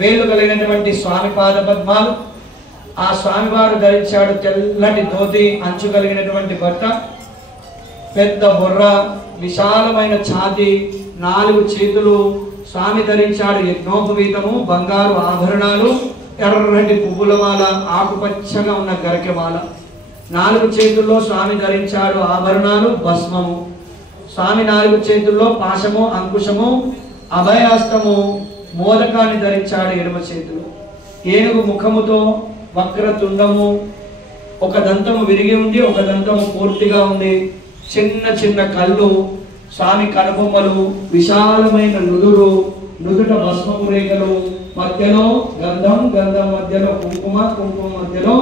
వేళ్ళు కలిగినటువంటి స్వామి పాద పద్మాలు, ఆ స్వామివారు ధరించాడు తెల్లటి ధోతి అంచు కలిగినటువంటి బట్ట, పెద్ద బొర్ర, విశాలమైన ఛాతి, 4 చేతులు. స్వామి ధరించాడు యజ్ఞోపవీతము, బంగారు ఆభరణాలు, ఎర్రటి పువ్వుల మాల, ఆకుపచ్చగా ఉన్న గరికెమాల. 4 చేతుల్లో స్వామి ధరించాడు ఆభరణాలు, భస్మము. స్వామి 4 చేతుల్లో పాశము, అంకుశము, అభయాస్తము, మోదకాన్ని ధరించాడు ఎడమ చేతులు. ఏనుగు ముఖముతో వక్రతుండము, ఒక దంతము విరిగి ఉంది, ఒక దంతము పూర్తిగా ఉంది. చిన్న చిన్న కళ్ళు, స్వామి కనుబొమ్మలు, విశాలమైన నుదురు, నుదుట భస్మపు రేఖలు, మధ్యలో గంధం, గంధం మధ్యలో కుంకుమ, కుంకుమ మధ్యలో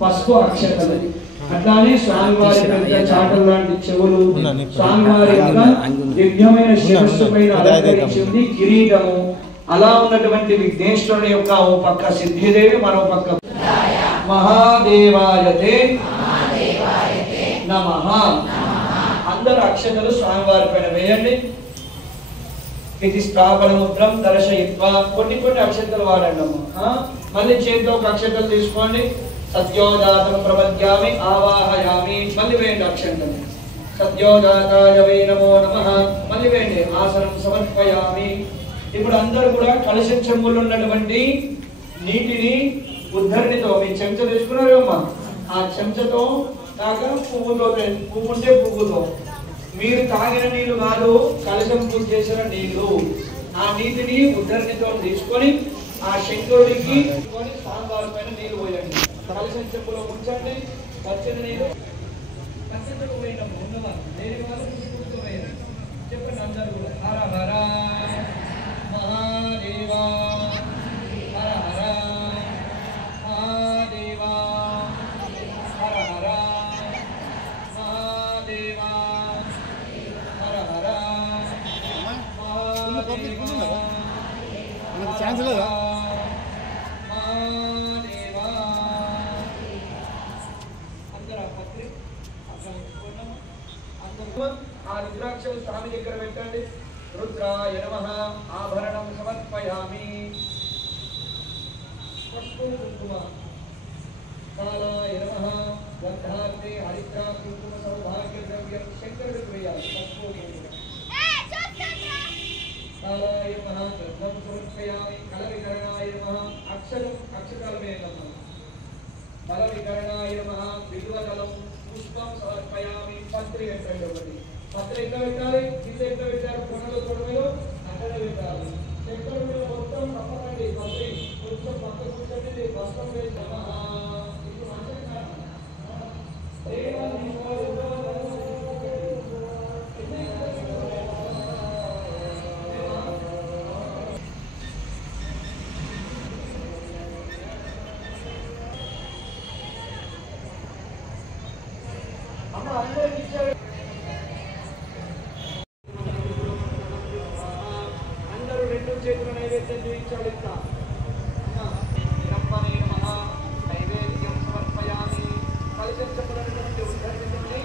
పసుపు అక్షతలు. అట్లానే స్వామివారి పెద్ద చాటలు లాంటి చెవులు, స్వామివారి దివ్యమైన శిరస్సు పైన అలంకరించింది కిరీటము. అలా ఉన్నటువంటి విఘ్నేశ్వరుని యొక్క ఓ పక్క సిద్ధిదేవి, మరో పక్క మహాదేవాయతే నమః. అందరు అక్షతలు స్వామివారి పైన వేయండి. ఇది స్థాపన ముద్రం దర్శయిత్వా. కొన్ని అక్షతలు వాడండి అమ్మా. మళ్ళీ చేతితో ఒక అక్షతలు తీసుకోండి. సత్యోజాతం ప్రపద్యామి ఆవాహయామి. మళ్ళీ వేయండి అక్షతలు. సత్యోజాతాయ వే నమో నమః. మళ్ళీ వేయండి. ఆసనం సమర్పయామి. ఇప్పుడు అందరూ కూడా కలశం చెంబులో ఉన్నటువంటి నీటిని ఉద్ధరణితో, మీ చెంచా తీసుకున్నారేమమ్మా, ఆ చెంచాతో తాగా పువ్వుతో, పువ్వు ఉంటే పువ్వుతో, మీరు తాగిన నీళ్లు కాదు, కలశం పూజ చేసిన నీళ్లు, ఆ నీటిని ఉద్ధరణితో తీసుకొని ఆ శంకరుడికి స్వామివారి పైన నీళ్లు పోయండి. కలశం చెంబులో ఉంచండి. పచ్చని నీళ్ళు పచ్చడికి పోయినప్పుడు ఉన్నవారు లేని వాళ్ళు వేయండి. చెప్పండి అందరూ కూడా హర హర మహాదేవా, హర హర మహాదేవా, హర హర మహాదేవా, హర హర మహాదేవా, ఛాన్స్ లేదా మహాదేవా. అందరూ పత్రిక అందరూ ఆ రుద్రాక్షలు స్వామి దగ్గర పెట్టండి. రుద్రాయ నమః. ఆభరణం సమర్పయామి. పసుపు కుంకుమ. కాలాయ నమః. గంధార్థే హరిద్రా కుంకుమ సౌభాగ్య ద్రవ్యం శంకరుడికి వేయాలి. పసుపు కుంకుమ. కాలాయ నమః. గంధం సమర్పయామి. కలవికరణాయ నమః. అక్షరాలు వేయగలము. కలవికరణాయ నమః. బిల్వదళం పుష్పం సమర్పయామి. పత్రి పెట్టండి. ఒకటి పత్రి ఎక్కడ పెట్టాలి? కింద ఎక్కడ పెట్టారు? కొనలో అక్కడ పెట్టాలి. చెక్కల మీద మొత్తం తప్పకండి. పత్రి కొంచెం పక్క కూర్చొని భస్మం వేసి ఇప్పుడు మంచిగా అమ్మ అందరికి ఇచ్చారు. అందరూ 2 చేతుల నైవేద్యం చూపించాలి. ఇంకా బ్రహ్మమే నమః. నైవేద్యం సమర్పయామి. కలశం చెప్పినటువంటి ఉద్ధరించండి.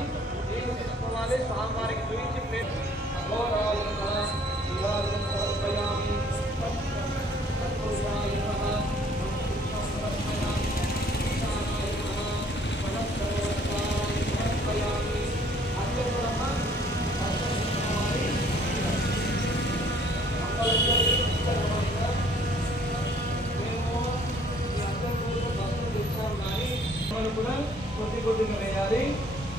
నేను తీసుకోవాలి. స్వామివారికి చూపించి ఘోరాయ నమః. శివాలయం సమర్పయామి. సత్పురుషాయ నమః. సమర్పయామి. ఈశానాయ నమః. మనస్సర్వస్వామి సమర్పయామి. అందరూ బ్రహ్మ కూడా కొద్దిగా వేయాలి.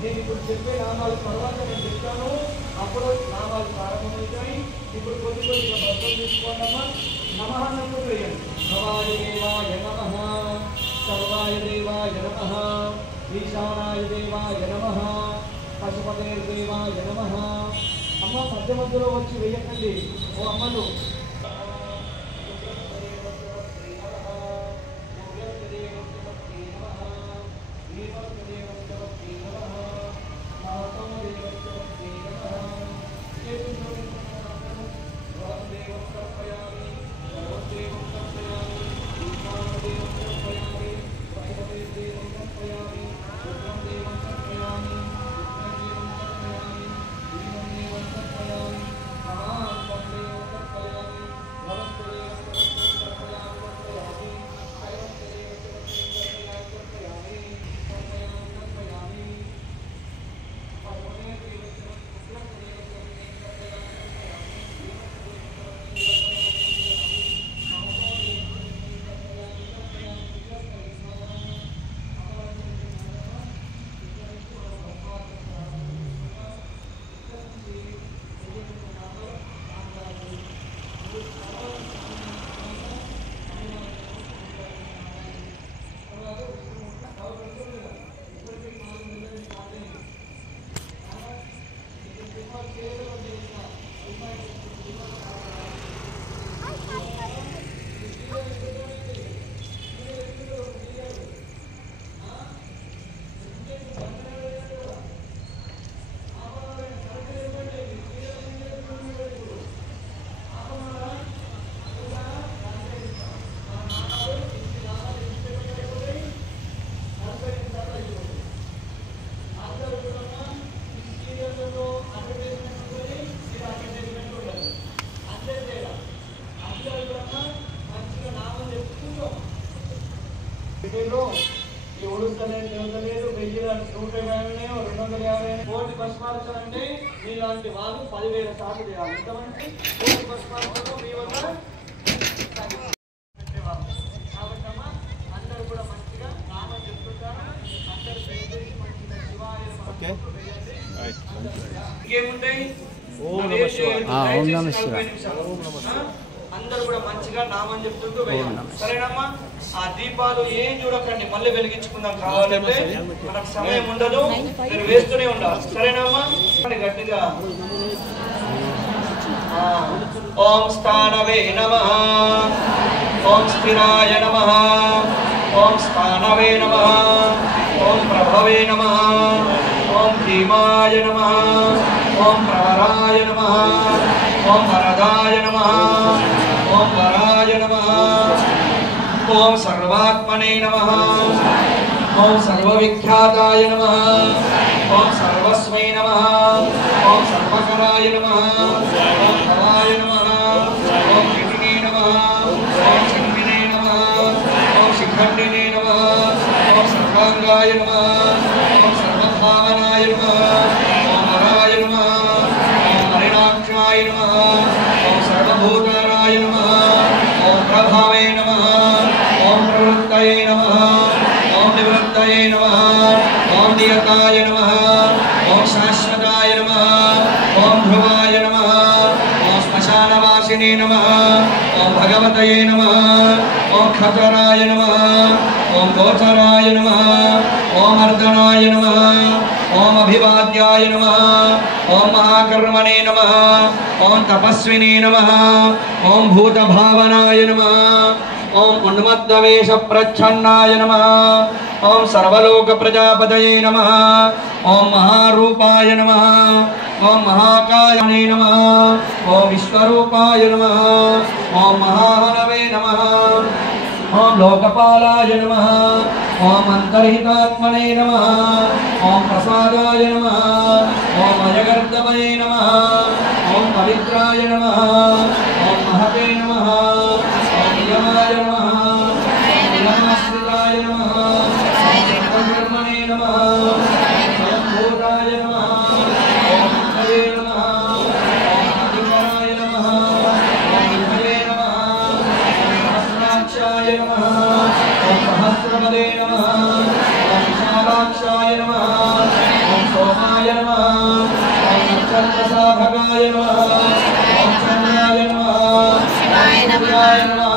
నేను ఇప్పుడు చెప్పే నామాలు తర్వాత నేను చెప్తాను, అప్పుడు నామాలు ప్రారంభమవుతాయి. ఇప్పుడు కొద్దిగా భద్రం తీసుకోండమ్మా. నమః అన్నప్పుడు వేయండి. భవాయ దేవాయ నమః. సర్వాయ దేవాయ నమః. ఈశానాయ దేవాయ నమః. పశుపతే దేవాయ నమః. అమ్మ మధ్య మధ్యలో వచ్చి వేయకండి. ఓ అమ్మలు గుర్తలేదు తిరగలేదు 1,150 250 కోటి భస్మార్చనంటే మీలాంటి వాళ్ళు 10,000 సార్లు చేయాలి. ఎంతమంది కోటి భస్మార్చనలో మీ వల్ల కాబట్టమ్మా అందరూ కూడా మంచిగా నామం చెప్తుంటారు. అందరూ దయచేసి మంచిగా శివాయ ఇంకేముంటాయి అందరూ కూడా మంచిగా నామం చెప్తుంటూ వేయాలి. సరేనమ్మా? ఆ దీపాలు ఏం చూడకండి, మళ్ళీ వెలిగించుకుందాం. కావాలంటే మనకు సమయం ఉండదు, మీరు వేస్తూనే ఉండాలి. సరేనమ్మా? గట్టిగా ఓం స్థానవే నమః, ఓం స్థిరాయ నమః, ఓం స్థానవే నమః, ఓం ప్రభవే నమః, ఓం భీమాయ నమః, ఓం ప్రవరాయ నమః, ఓం వరదాయ నమః, ఓం వరాయ నమః, ఓం సర్వాత్మనే నమః, ఓం సర్వవిఖ్యాతాయ నమః, ఓం సర్వస్మై నమః, ఓం సర్వకరాయ నమః, ఓం భవాయ నమః, ఓం శిఖినే నమః, ఓం శిఖినే నమః, ఓం శిఖండినే నమః, ఓం సర్వాంగాయ నమః, ఓం సర్వభావనాయ నమః, ఓం వరాయ నమః, ఓం హరిణాక్షాయ నమః, ఓం సర్వభూతారాయ నమః, ఓం ప్రభావే నమః, ఓం ప్రవృత్తయే నమః, ఓం నివృత్తయే నమః, ఓం నియతాయ నమః, ఓం శాశ్వతాయ నమః, ఓం ధ్రువాయ నమః, ఓం శ్మశానవాసినే నమః, ఓం భగవతయే నమః, ఓం ఖతరాయ నమః, ఓం గోచరాయ నమః, ఓం అర్ధనాయ నమః, ఓం అభివాద్యాయ నమః, ఓం మహాకర్మణే నమః, ఓం తపస్వినే నమః, ఓం భూతభావనాయ నమః, ఓం ఉన్మత్తవేష ప్రచ్ఛన్నాయ నమః, ఓం సర్వలోక ప్రజాపతయే నమః, ఓం మహారూపాయ నమః, ఓం మహాకాయనే నమః, ఓం విశ్వరూపాయ నమః, ఓం మహాహనవే నమః, ఓం లోకపాలాయ నమః, ఓం అంతర్హితాత్మనే నమః, ఓం ప్రసాదాయ నమః, ఓం అజగర్దమయే నమః, ఓం పవిత్రాయ నమః, ఓం మహతే నమః, ఓం నియమాయ నమః, ఓం నియమాశ్రితాయ నమః, ఓం సర్వకర్మణే నమః, ఓం భూతాయ నమః, ఓం హరే నమః, ఓం అధికరాయ నమః, ఓం విభవే నమః, ఓం సహస్రాక్షాయ నమః, ఓం సహస్రపదే నమః, ఓం విశాలాక్షాయ నమః, ఓం సోమాయ నమః, ఓం నక్షత్రసాధకాయ నమః, ఓం చంద్రాయ నమః, శివాయ నమః,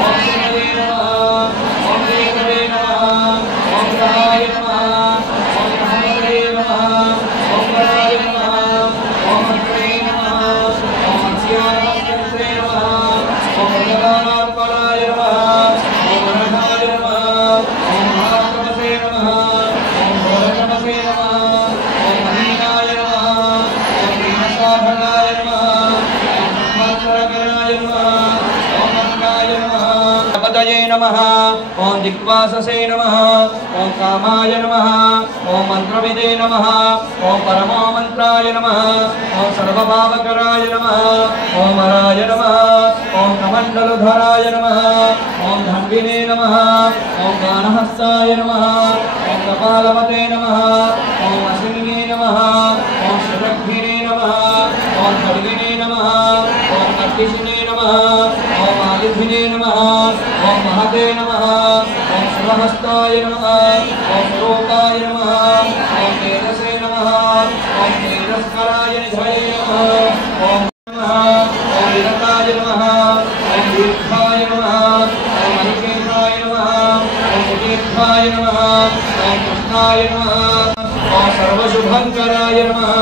ఓం శివే నమః, ఓం దేవే నమః, ఓం గ్రహాయ నమః, ఓం గ్రహణే నమః, ఓం వరాయ నమః, ఓం అగ్రే నమః, ఓం అస్యారాజ్ఞే నమః, ఓం భగవానార్పణాయ నమః, ఓం వరదాయ నమః, ఓం మహాతపసే నమః, ఓం ఘోరతపసే నమః, ఓం మహీనాయ నమః, ఓం దీనసాధనాయ నమః, ఓం సంవత్సరకరాయ నమః, ఓం మంగాయ నమః, పదయే నమః, ఓం దిక్వాససే నమః, ఓం కామాయ నమః, ఓం మంత్రవిదే నమః, ఓం పరమో మంత్రాయ నమః, ఓం సర్వభావకరాయ నమః, ఓం వరాయ నమః, ఓం కమండలధరాయ నమః, ఓం ధన్వినే నమః, ఓం గానహస్తాయ నమః, ఓం కపాలవతే నమః, ఓం అసినినే నమః, ఓం శరగ్భినే నమః, ఓం ఖడ్గినే నమః, ఓం అర్దిశినే నమః, ఓం ఆయుధినే నమః, ఓం మహతే నమః, ఓం శివహస్తాయ నమః, ఓం స్వరూపాయ నమః, ఓం తేజసే నమః, ఓం తేజస్కరాయ నిధయే నమః, ఓం నమః, ఓం విరతాయ నమః, ఓం దీర్ఘాయ నమః, ఓం అనికేతాయ నమః, ఓం సుదీర్ఘాయ నమః, ఓం కృష్ణాయ నమః, ఓం సర్వశుభంకరాయ నమః,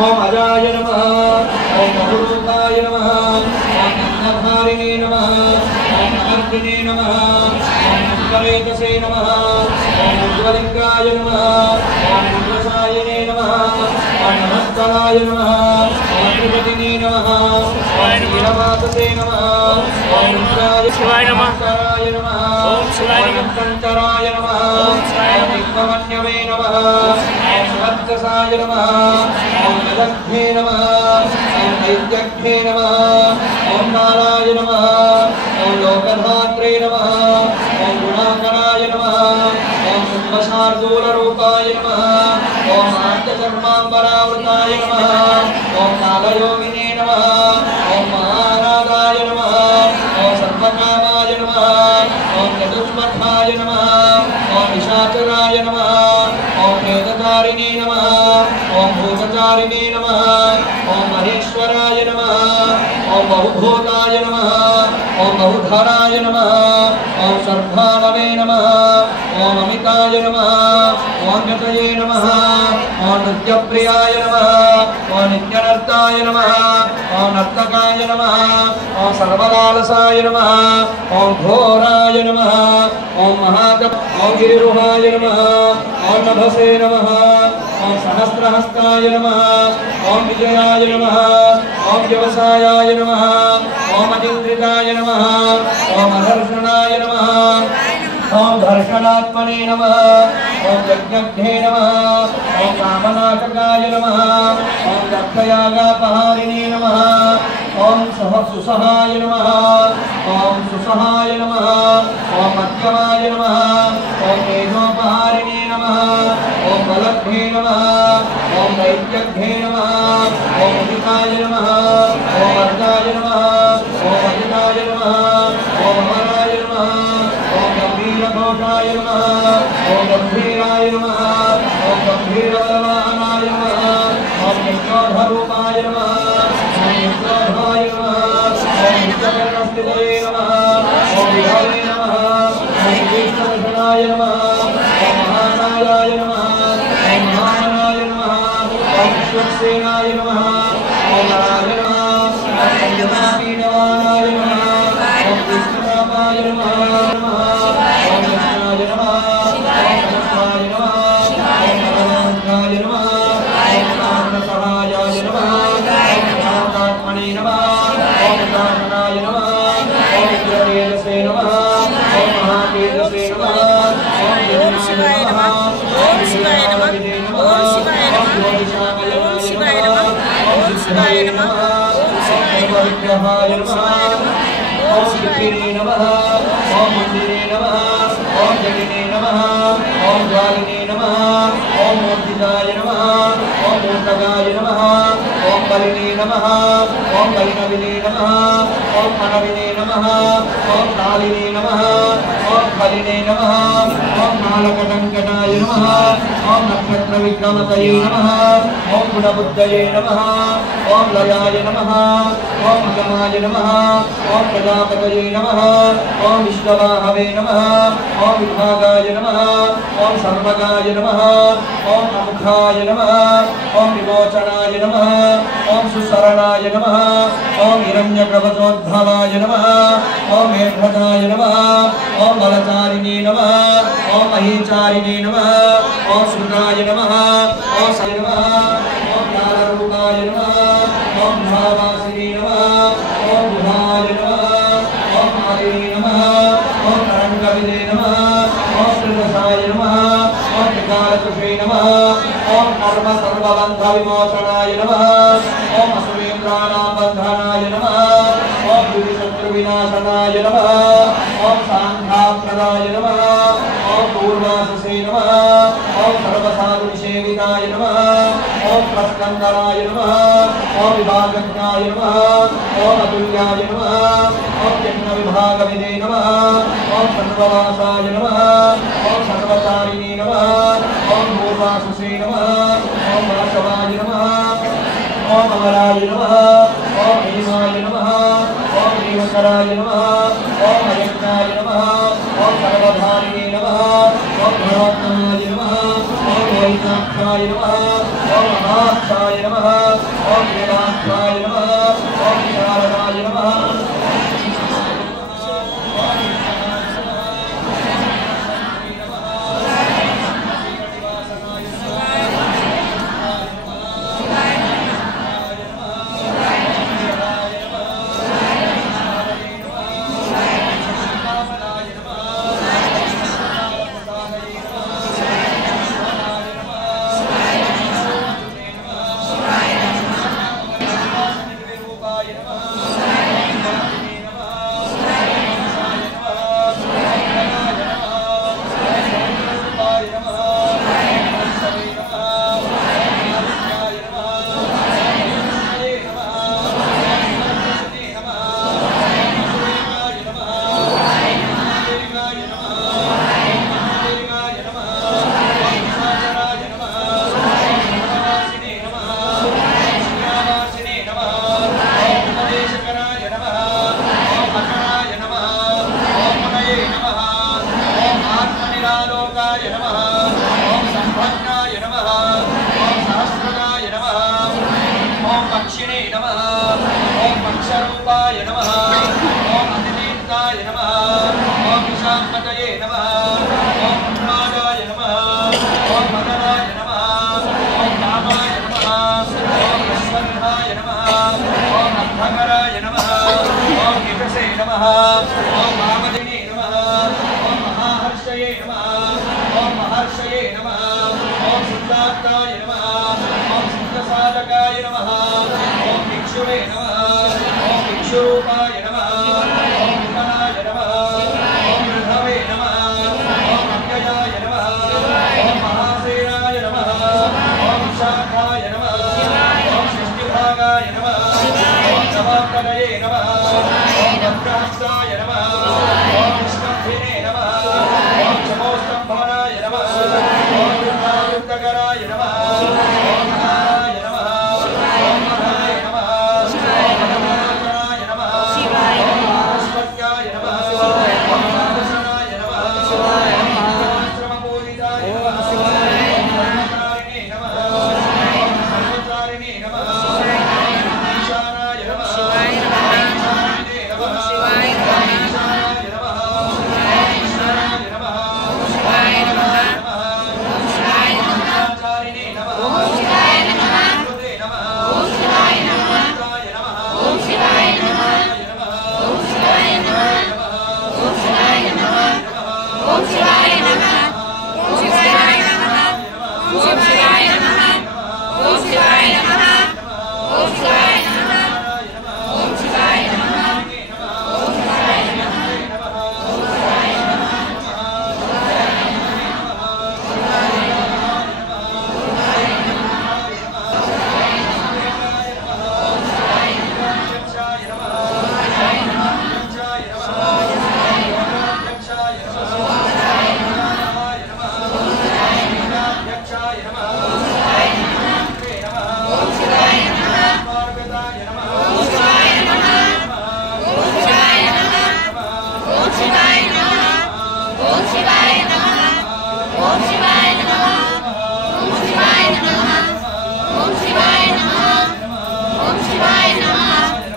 ఓం అజాయ నమః, ఓం బహురూపాయ నమః, ఓం నందధారిణే నమః, ఓం నమర్దినే నమః, ఓం పుష్కరేతసే నమః, ఓం ఉజ్వలింగాయ నమః, ఓం ఉగ్రసాయనే నమః, ఓం నమస్కరాయ నమః, ఓం త్రిపదినే నమః, ఓం నీలవాససే నమః, ఓం రుద్రాయ శివాయ నమస్కారాయ నమః, ఓం శివాయ కంచరాయ నమః, ఓం విష్ణవన్యవే నమః, ఓం సువర్చసాయ నమః, ఓం నదగ్ధే నమః, ఓం దైత్యగ్ధే నమః, ఓం నారాయ నమః, ఓం లోకధాత్రే నమః, ఓం గుణాకరాయ నమః, कुम्भशार्दूलरूपाय नमः ओम आर्तचर्माम्बरावृताय नमः ओम कालयोगिने नमः ओम महानादाय नमः ओम सर्वकामाय नमः ओम चतुष्पथाय नमः ओम निशाचराय नमः ओम वेदचारिणे नमः ओम भूतचारिणे नमः ओम महेश्वराय नमः ओम बहुभूताय नमः ओम बहुधराय नमः ओम सर्वानवे नमः ओम अमिताय नमः ओम गतये नमः ओम नृत्यप्रियाय नमः ओम नित्यनर्ताय नमः ओम नर्तकाय नमः ओम सर्वलालसाय नमः ओम घोराय नमः ओम महातप ओम गिरिरुहाय नमः ओम नभसे नमः ओम सहस्रहस्ताय नमः ओम विजयाय नमः ओम व्यवसायाय नमः ओम अतिन्द्रिताय नमः ओम अदर्शनाय नमः ओम दर्शनात्मने नमः ओम यज्ञज्ञे नमः ओम कामनाटकाय नमः ओम दक्षयागापहारिणे नमः ओम सुसहाय नमः ओम सुसहाय नमः ओम मध्यमाय नमः ओम तेजोपहारिणे नमः ओम बलभ्ये नमः ओम दैत्यज्ञे नमः ओम उदिताय नमः ओम अर्धाय नमः ओम अजिताय नमः ओम अमराय नमः ओम गंभीरघोषाय नमः ओम गंभीराय नमः ओम गंभीरबलवाहनाय नमः ओम यज्ञोधरूपाय नमः ओम यज्ञोधाय नमः ओम युद्धकर्णस्थितये नमः ओम विधाय नमः ओम विष्णुदर्शनाय नमः ओम महाकायाय नमः ओम महानाय नमः ओम विश्वक्सेनाय नमः ओम नाराय नमः ओम पीडवानाय नमः ओम कृष्णरामाय नमः ओम कृष्णाय नमः ओम कृष्णाय नमः ओम नरनाथाय नमः ओम नारायणाय नमः ओम नारायणात्मने नमः ओम नारायणाय नमः ओम तेजसे नमः ओम महातेजसे नमः ओम शिवाय नमः ओम शिवाय नमः ओम शिवाय नमः ओम शिवाय नमः ओम शिवाय नमः ओम विग्रहाय नमः ओम विग्रहे नमः ओम मंदिरे नमः ओम जगिने नमः ओम ज्वालिने नमः ओम मूर्तिदाय नमः ओम मूर्तगाय नमः ओम बलिने नमः ओम बलिनविने नमः ओम मनविने नमः ओम कालिने नमः ओम बलिने नमः ओम कालकटंकटाय नमः ओम नक्षत्र विक्रमतये नमः ओम गुणबुद्धये नमः ओम लयाय नमः ओम गमाय नमः ओम प्रजापतये नमः ओम विश्ववाहवे नमः ओम विभागाय नमः ओम सर्वगाय नमः ओम अमुखाय नमः ओम विमोचनाय नमः ओम सुशरणाय नमः ओम हिरण्यकवचोद्भवाय नमः ओम मेघनाय नमः ओम बलचारिणे नमः ओम महीचारिणे नमः ओम सुताय नमः ओम सय नमः ओम ज्ञानरूपाय नमः ओम भावासिने नमः ओम बुधाय नमः ओम आदिने नमः ओम तरंगविदे नमः ओम श्रीवसाय नमः ओम त्रिकालकृषे नमः ओम कर्म सर्वबंध विमोचनाय नमः ओम असुरेन्द्राणां बन्धनाय नमः ओम विशत्रुविनाशनाय नमः ओम सांख्याप्रदाय नमः ओम पूर्वाससे नमः ओम सर्वसाधुनिषेविताय नमः ओम प्रस्कन्दनाय नमः ओम विभागज्ञाय नमः ओम अतुल्याय नमः ओम यज्ञविभागविदे नमः ओम सर्ववासाय नमः ओम सर्वचारिणे नमः ओम पूर्वाससे नमः ओम वासवाय नमः ओम अमराय नमः ओम भीमाय नमः ओम भीमकराय नमः ओम अयज्ञाय नमः ओम सर्वधारिणे नमः ओम धनोत्तमाय नमः ओम वैशाखाय नमः ओम महाक्षाय नमः ओम वेदाक्षाय नमः ओम शारदाय नमः भग्नाय नमः ओम सहस्रदाय नमः ओम पक्षिणे नमः ओम पक्षरूपाय नमः ओम अतिदीप्ताय नमः ओम विशाखपतये नमः ओम उन्मादाय नमः ओम मदनाय नमः ओम कामाय नमः ओम विश्वनाय नमः ओम अंधकराय नमः ओम विकसे नमः ओम वामदिने नमः ओम महाहर्षये नमः ओम महर्षये नमः ओम सिद्धार्थाय नमः ओम सिद्धसाधकाय नमः ओम भिक्षुवे नमः ओम भिक्षुरूपाय नमः ओम विमलाय नमः ओम ऋधवे नमः ओम अव्ययाय नमः ओम महासेनाय नमः ओम शाखाय नमः ओम षष्टिभागाय नमः ओम नवप्रदये नमः ओम भद्रहस्ताय नमः ओम विष्णुभिने नमः ओम चमोस्तंभनाय नमः ओम वृद्धायुक्तकराय नमः ओम महाराय नमः ओम महाय नमः ओम महाराय नमः ओम महास्पत्याय नमः ओम महादशनाय नमः ओम महाश्रमपूजिताय नमः ओम धर्मकारिणे नमः ओम सर्वचारिणे नमः ओम ईशानाय नमः ओम ईशानाय नमः ओम ईशानाय नमः ओम ईश्वराय नमः ओम शिवाय नमः ओम शिवाय नमः आचारिणे नमः ओम शिवाय नमः कृते नमः ओम शिवाय नमः ओम शिवाय नमः ओम शिवाय नमः ओम शिवाय नमः ओम शिवाय नमः ओम शिवाय नमः ओम शिवाय नमः ओम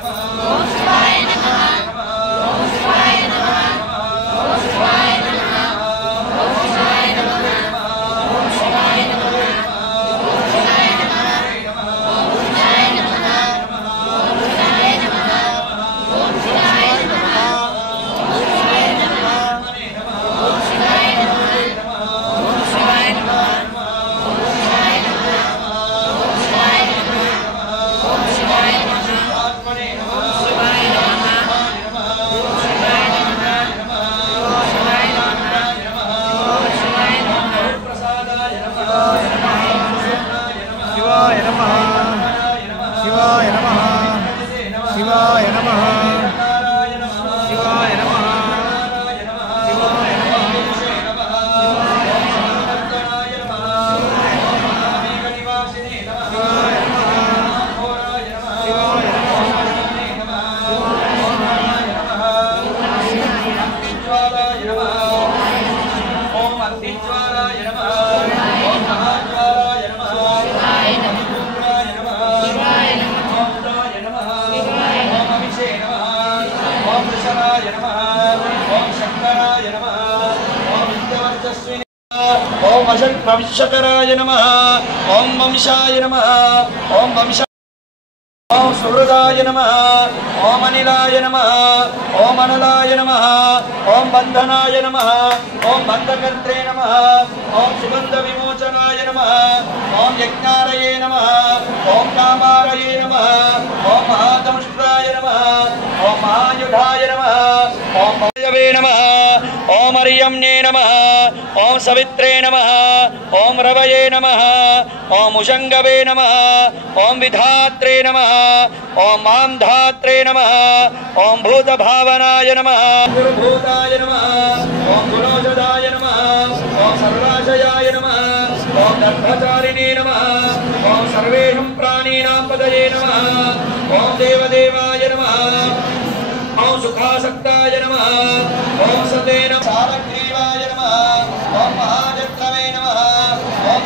शिवाय नमः ओम शिवाय नमः ओम शिवाय नमः ओम शिवाय ओम अशक् भविष्यकराय नमः ओम वंशाय नमः ओम वंश ओम सुहृदाय नमः ओम अनिलाय नमः ओम अनलाय नमः ओम बंधनाय नमः ओम बंधकर्त्रे नमः ओम सुगंध विमोचनाय नमः ओम यज्ञारये नमः ओम कामारये नमः ओम महादंष्ट्राय नमः ओम महायुधाय नमः ओम भयवे नमः ओम अर्यम्ने नमः ओम सवित्रे नमः ओम रवये नमः ओम उषंगवे नमः ओम विधात्रे नमः ओम मामधात्रे नमः ओम भूतभावनाय नमः गुरुभूताय नमः ओम गुणोषधाय नमः ओम सर्वाशयाय नमः ओम दर्भचारिणे नमः ओम सर्वेषां प्राणिनां पदये नमः ओम देवदेवाय नमः ओम सुखासक्ताय नमः ओम सतेन सारग्रीवाय नमः ओम महाजत्रवे नमः ओम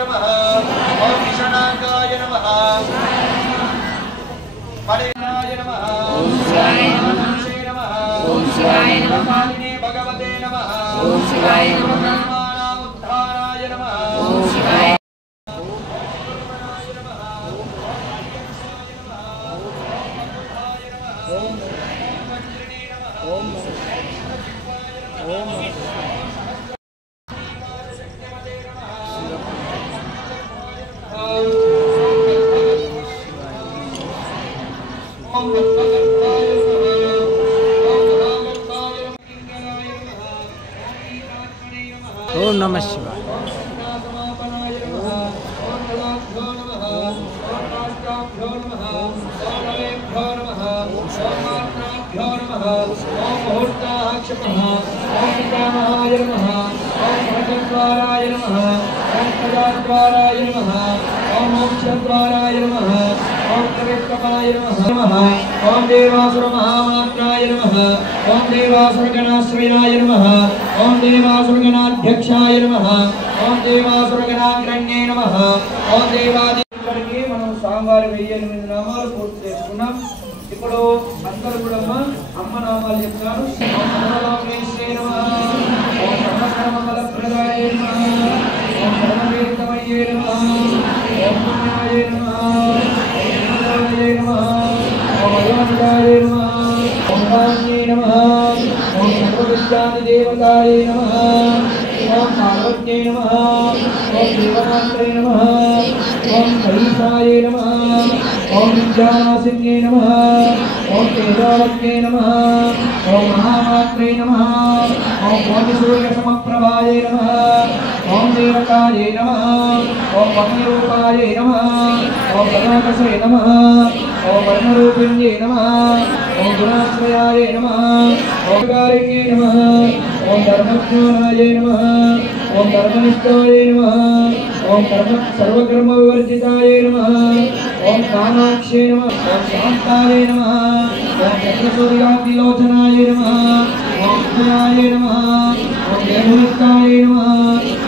नमः ओम विषणाकाय नमः परिणाय नमः ओम शिवाय नमः ओम शिवाय नमः कालिने भगवते नमः ओम शिवाय नमः उत्थानाय नमः ओम शिवाय ओम नमः शिवाय। ओम देवासुर महामात्राय नमः ओम देवासुर गणाश्रयाय नमः ओम देवासुर गणाध्यक्षाय नमः ओम देवासुर गणाग्रण्ये नमः ओम देवादि వరకు మనం స్వామివారి 1008 నామాలు పూర్తి చేసుకున్నాం। ఇప్పుడు అందరూ కూడా అమ్మ నామాలు చెప్తారు। ఓం సర్వలోకేశ్వరే నమః ఓం సర్వకర్మఫలప్రదాయ నమః ఓం సర్వతీర్థమయే నమః ఓం పుణ్యాయ నమః ఓం నమః నమః ఓం అయోనికాయ నమః ఓం రాజ్ఞే నమః ఓం సర్వవిద్యాది దేవతాయ నమః ओम पार्वत्यै नमः ओम देवमात्रे नमः ओम कैसाय नमः ओम विद्यानासिन्ये नमः ओम तेजावत्यै नमः ओम महामात्रे नमः ओम कोटिसूर्यसमप्रभाय नमः ओम देवकाय नमः ओम वह्निरूपाय नमः ओम गणाकसे नमः ओम वर्णरूपिण्ये नमः ओम गुणाश्रयाय नमः ओम कारिण्ये नमः ओम धर्मज्ञानाय नमः ओम धर्मनिष्ठाय नमः ओम सर्वकर्म विवर्जिताय नमः ओम कामाक्षे नमः ओम शान्ताय नमः ओम चक्रसूर्याग्निलोचनाय नमः ओम विजयाय नमः ओम जयमुक्ताय नमः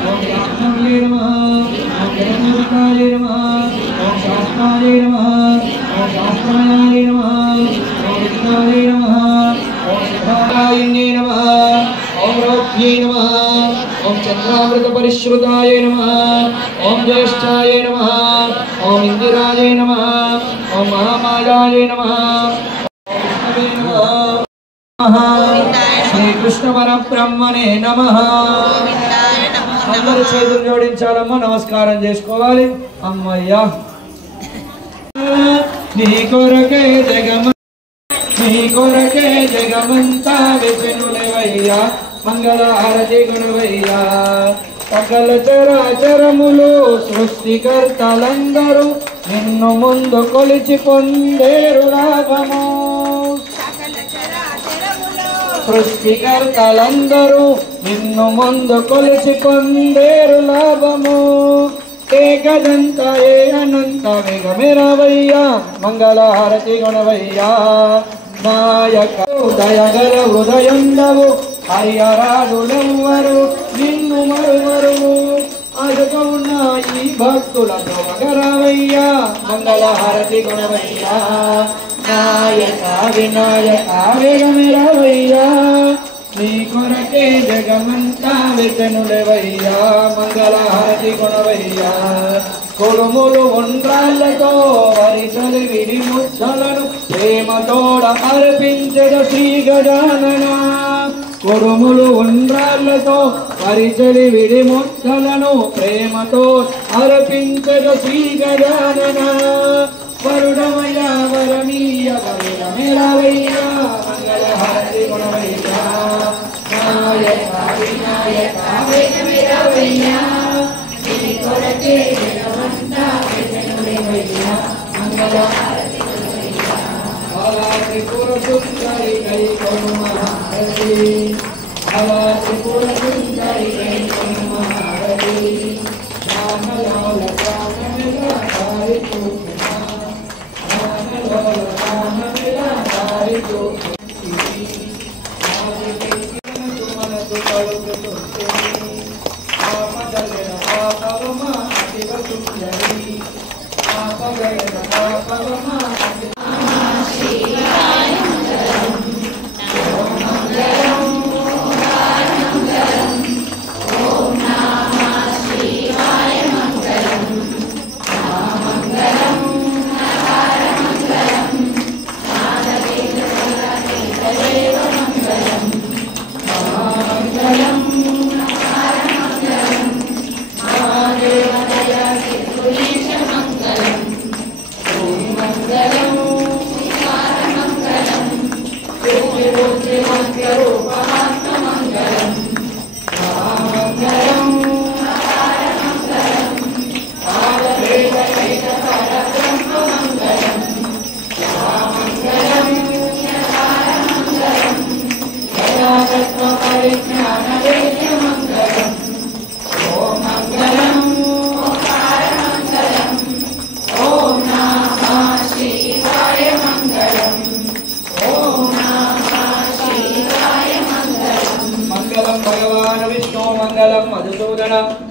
ओम याज्ञव्ये नमः ओम जयमुक्ताय नमः ओम शास्त्राय नमः ओम शास्त्राय नमः ओम विद्याय नमः ओम सिद्धाय नमः ओम रोग्ये नमः ओम चंद्रामृत परिश्रुताय नमः ओम ज्येष्ठाय नमः ओम इंदिराय नमः ओम महामायाय नमः ओम विष्णवे नमः श्री कृष्ण परब्रह्मणे नमः। అందరూ చేతులు జోడించాలమ్మా, నమస్కారం చేసుకోవాలి। అమ్మయ్యా నీ కొరకే జగమంతా వెచెనులవయ్యా మంగళ హారతి గుణవయ్యా సకల చరాచరములు సృష్టికర్తలందరూ నిన్ను ముందు కొలిచి పొందేరు లాభము సృష్టికర్తలందరూ నిన్ను ముందు కొలిచి పొందేరు లాభము ఏకదంత ఏ అనంత వేగమిరవయ్యా మంగళ హారతి గుణవయ్యా నాయక దయగల హృదయందవు హరియరాజులెవ్వరు నిన్ను మరువరు అజగౌన ఈ భక్తులతో మగరవయ్యా మంగళ హారతి గుణవయ్యా నాయక వినాయక వేగమిరవయ్యా నీ కొరకే జగమంతా వెతనులవయ్యా మంగళ హారతి గుణవయ్యా కొడుములు ఉండ్రాళ్ళతో వరిసలి విడి ముద్దలను ప్రేమతోడ అర్పించద శ్రీ గజానన కొడుములు ఉండ్రాళ్ళతో వరిసలి విడి ముద్దలను ప్రేమతో అర్పించద శ్రీ గజానన వరుడమయ వరమీయ వరుడమిరవయ్యా మంగళ హారతి గుణవయ్యా నాయక వినాయక వేగమిరవయ్యా నీ కొరకే జగమంతా వెతనులవయ్యా మంగళ హారతి గుణవయ్యా బాలా త్రిపుర సుందరి కై కొను మహారతి బాలా త్రిపుర సుందరి కై కొను మహారతి రామలాల రామమిల హారితు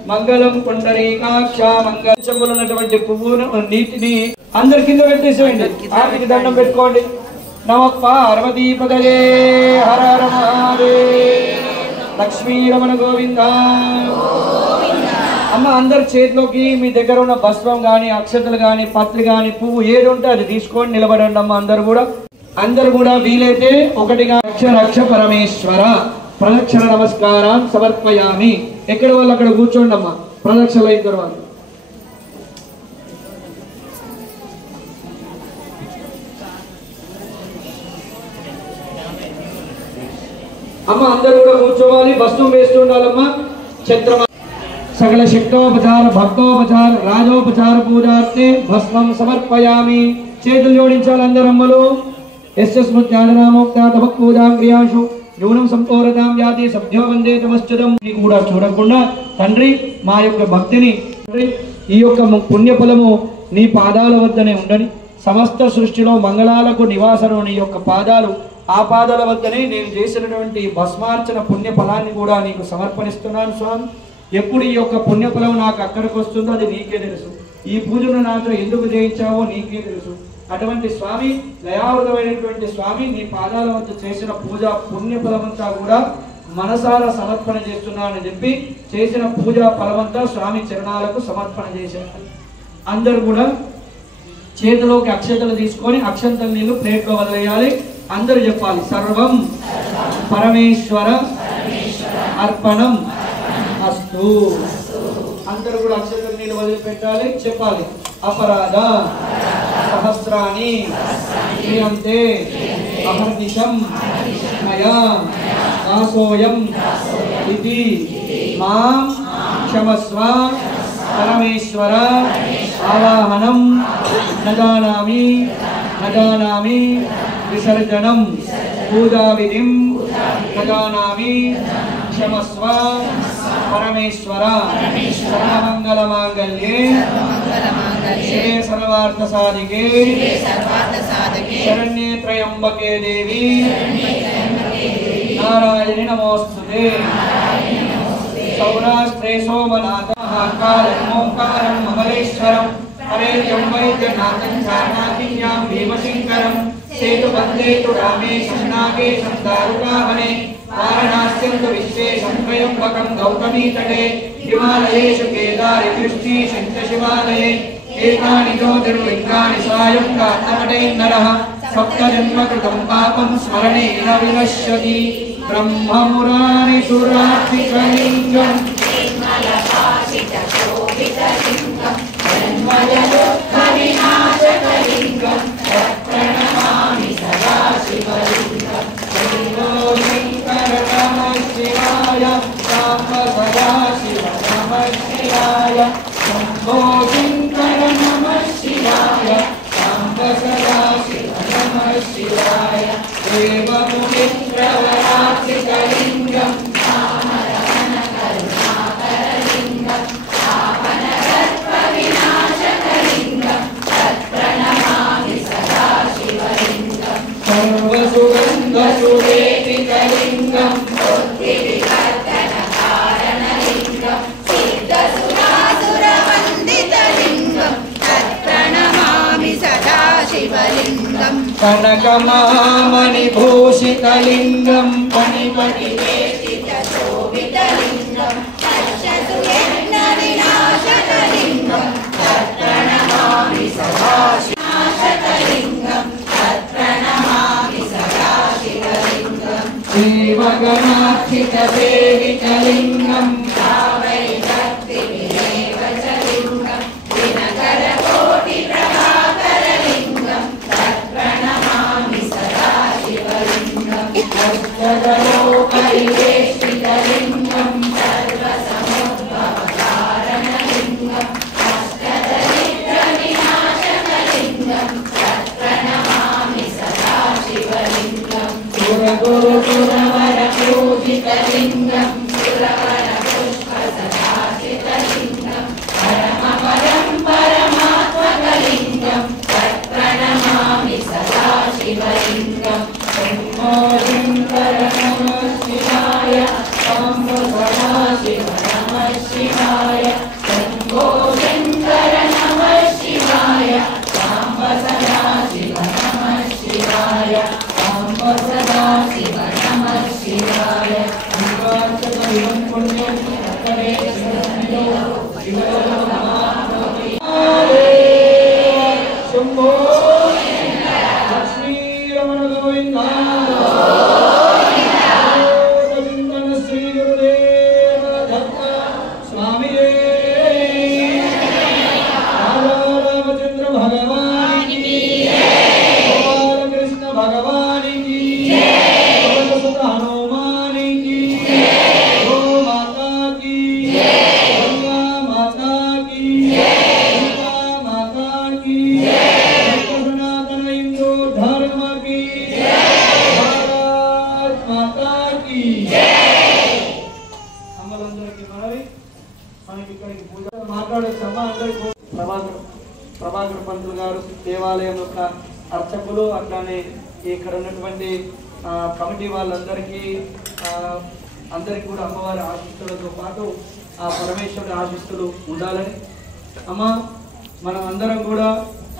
మంగళం పుండరీకాక్ష మంగళ చెంబులున్నటువంటి పువ్వును నీటిని అందరి కింద పెట్టేసేయండి. ఆటికి దండం పెట్టుకోండి. నమ పార్వతీపదయే హర హర మహాదేవ్ లక్ష్మీ రమణ గోవింద. అమ్మ అందరి చేతిలోకి మీ దగ్గర ఉన్న భస్మం గాని అక్షతలు గాని పత్రి గాని పువ్వు ఏది ఉంటే అది తీసుకొని నిలబడండి అమ్మ. అందరు కూడా వీలైతే ఒకటిగా రక్ష రక్ష పరమేశ్వర ప్రదక్షిణ నమస్కారం సమర్పయామి. ఎక్కడ వాళ్ళు అక్కడ కూర్చోండి అమ్మా. ప్రదక్షిణ అయిన తర్వాత అమ్మ అందరు కూడా కూర్చోవాలి. భస్మం వేస్తుండాలమ్మా. ఛత్రమ సకల శక్తోపచార భక్తోపచార రాజోపచార పూజార్థే భస్మం సమర్పయామి. చేతులు జోడించాలి అందరమ్మలు. పూజాం క్రియాషు న్యూనం సంపూర్ణతాం వ్యాధి సభ్యో వందే తమశ్చదం. కూడా చూడకుండా తండ్రి మా యొక్క భక్తిని ఈ యొక్క పుణ్యఫలము నీ పాదాల వద్దనే ఉండని. సమస్త సృష్టిలో మంగళాలకు నివాసనం నీ యొక్క పాదాలు. ఆ పాదాల వద్దనే నేను చేసినటువంటి భస్మార్చన పుణ్య ఫలాన్ని కూడా నీకు సమర్పణిస్తున్నాను స్వామి. ఎప్పుడు ఈ యొక్క పుణ్యఫలం నాకు అక్కడికి వస్తుందో అది నీకే తెలుసు. ఈ పూజను నాతో ఎందుకు చేయించావో నీకే తెలుసు. అటువంటి స్వామి దయావృతమైనటువంటి స్వామి నీ పాదాల వద్ద చేసిన పూజ పుణ్యఫలమంతా కూడా మనసారా సమర్పణ చేస్తున్నానని చెప్పి చేసిన పూజా ఫలమంతా స్వామి చరణాలకు సమర్పణ చేశారు. అందరూ కూడా చేతిలోకి అక్షతలు తీసుకొని అక్షంతల నీళ్లు ప్లేట్లో వదిలేయాలి. అందరూ చెప్పాలి సర్వం పరమేశ్వర అర్పణం అస్తు. అందరూ కూడా అక్షతల నీళ్లు వదిలిపెట్టాలి. చెప్పాలి అపరాధ సహస్రాణి క్రియంతే అహర్నిశం మయా దాసోయం ఇది మాం క్షమస్వ పరమేశ్వర. ఆవాహనం నజానామి విసర్జనం పూజా విధిం నజానామి క్షమస్వ పరమేశ్వర. సర్వమంగళ మాంగళ్యే శివే సర్వార్థ సాధికే శరణ్యే త్రయంబకే దేవి నారాయణి నమోస్తుతే. సౌరాష్ట్రే సోమనాథ ఓంకారం అమరేశ్వరం హరేర్యం వైద్యనాథం చార్ణాకిన్యాం భీమశంకరం సేతుబంధేతు రామేశం నాగేశం దారుకావనే వారణాస్యంతు విశ్వేశం త్రయంబకం గౌతమీతటే హిమాలయేషు కేదారి వృష్ణీశం చ శివాలయే ఏతాని జ్యోతిర్లింగాని సాయం కాత్తమటే నరః సప్తజన్మకృతం పాపం స్మరణేన వినశ్యతి. బ్రహ్మమురారి సురార్చికలింగం జన్మజదుఃఖవినాశకలింగం ప్రణమామి సదా శివలింగం. శంకర నమః శివాయ సాంబ సదా శివ నమః శివాయ. శంభో శంకర నమః శివాయ సాంబ సదా శివ నమః శివాయ. దేవమునింద్రవరార్చికలింగం సర్వసుగంధసురేతికలింగం సిద్ధసురాసురవందిత कनकमहामणिभूषितलिङ्गं पणिपतिवेष्टितशोभितलिङ्गं पश्यतु यज्ञविनाशकलिङ्गं तत्प्रणमामि सदाशिवलिङ्गं तत्प्रणमामि सदाशिवलिङ्गं देवगणार्चितवेदितलिङ्गं भावै भक्तिविरेव च लिङ्गं दिनकरकोटिप्रभाकरलिङ्गं तत्प्रणमामि सदाशिवलिङ्गं परिवेष्टितलिङ्गं सर्वसमुद्भवकारणलिङ्गम् अष्टदरिद्रविनाशकलिङ्गं तत्प्रणमामि सदाशिवलिङ्गं सुरगुरुगुरवरपूजितलिङ्गं सुरवरपुष्पसदाचितलिङ्गं परमपरं परमात्मकलिङ्गं तत्प्रणमामि सदाशिवलिङ्गं शिवाय शम्भो सदाशिव नमः शिवाय शम्भो शङ्कर नमः शिवाय साम्ब सदाशिव नमः शिवाय साम्ब सदाशिव नमः शिवाय शम्भो लक्ष्मी रमण गोविंद ప్రభాకర్ పంతులు గారు దేవాలయం యొక్క అర్చకులు అట్లానే ఇక్కడ ఉన్నటువంటి కమిటీ వాళ్ళందరికీ అందరికీ కూడా అమ్మవారి ఆశీస్సులతో పాటు ఆ పరమేశ్వరుడి ఆశీస్సులు ఉండాలని అమ్మ మనం అందరం కూడా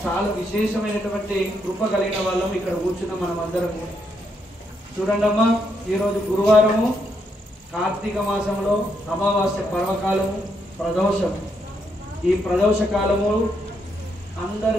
చాలా విశేషమైనటువంటి కృప కలిగిన వాళ్ళం ఇక్కడ కూర్చున్న మనం అందరం చూడండి అమ్మ ఈరోజు గురువారము కార్తీక మాసంలో అమావాస్య పర్వకాలము ప్రదోషం ఈ ప్రదోష కాలము అందరు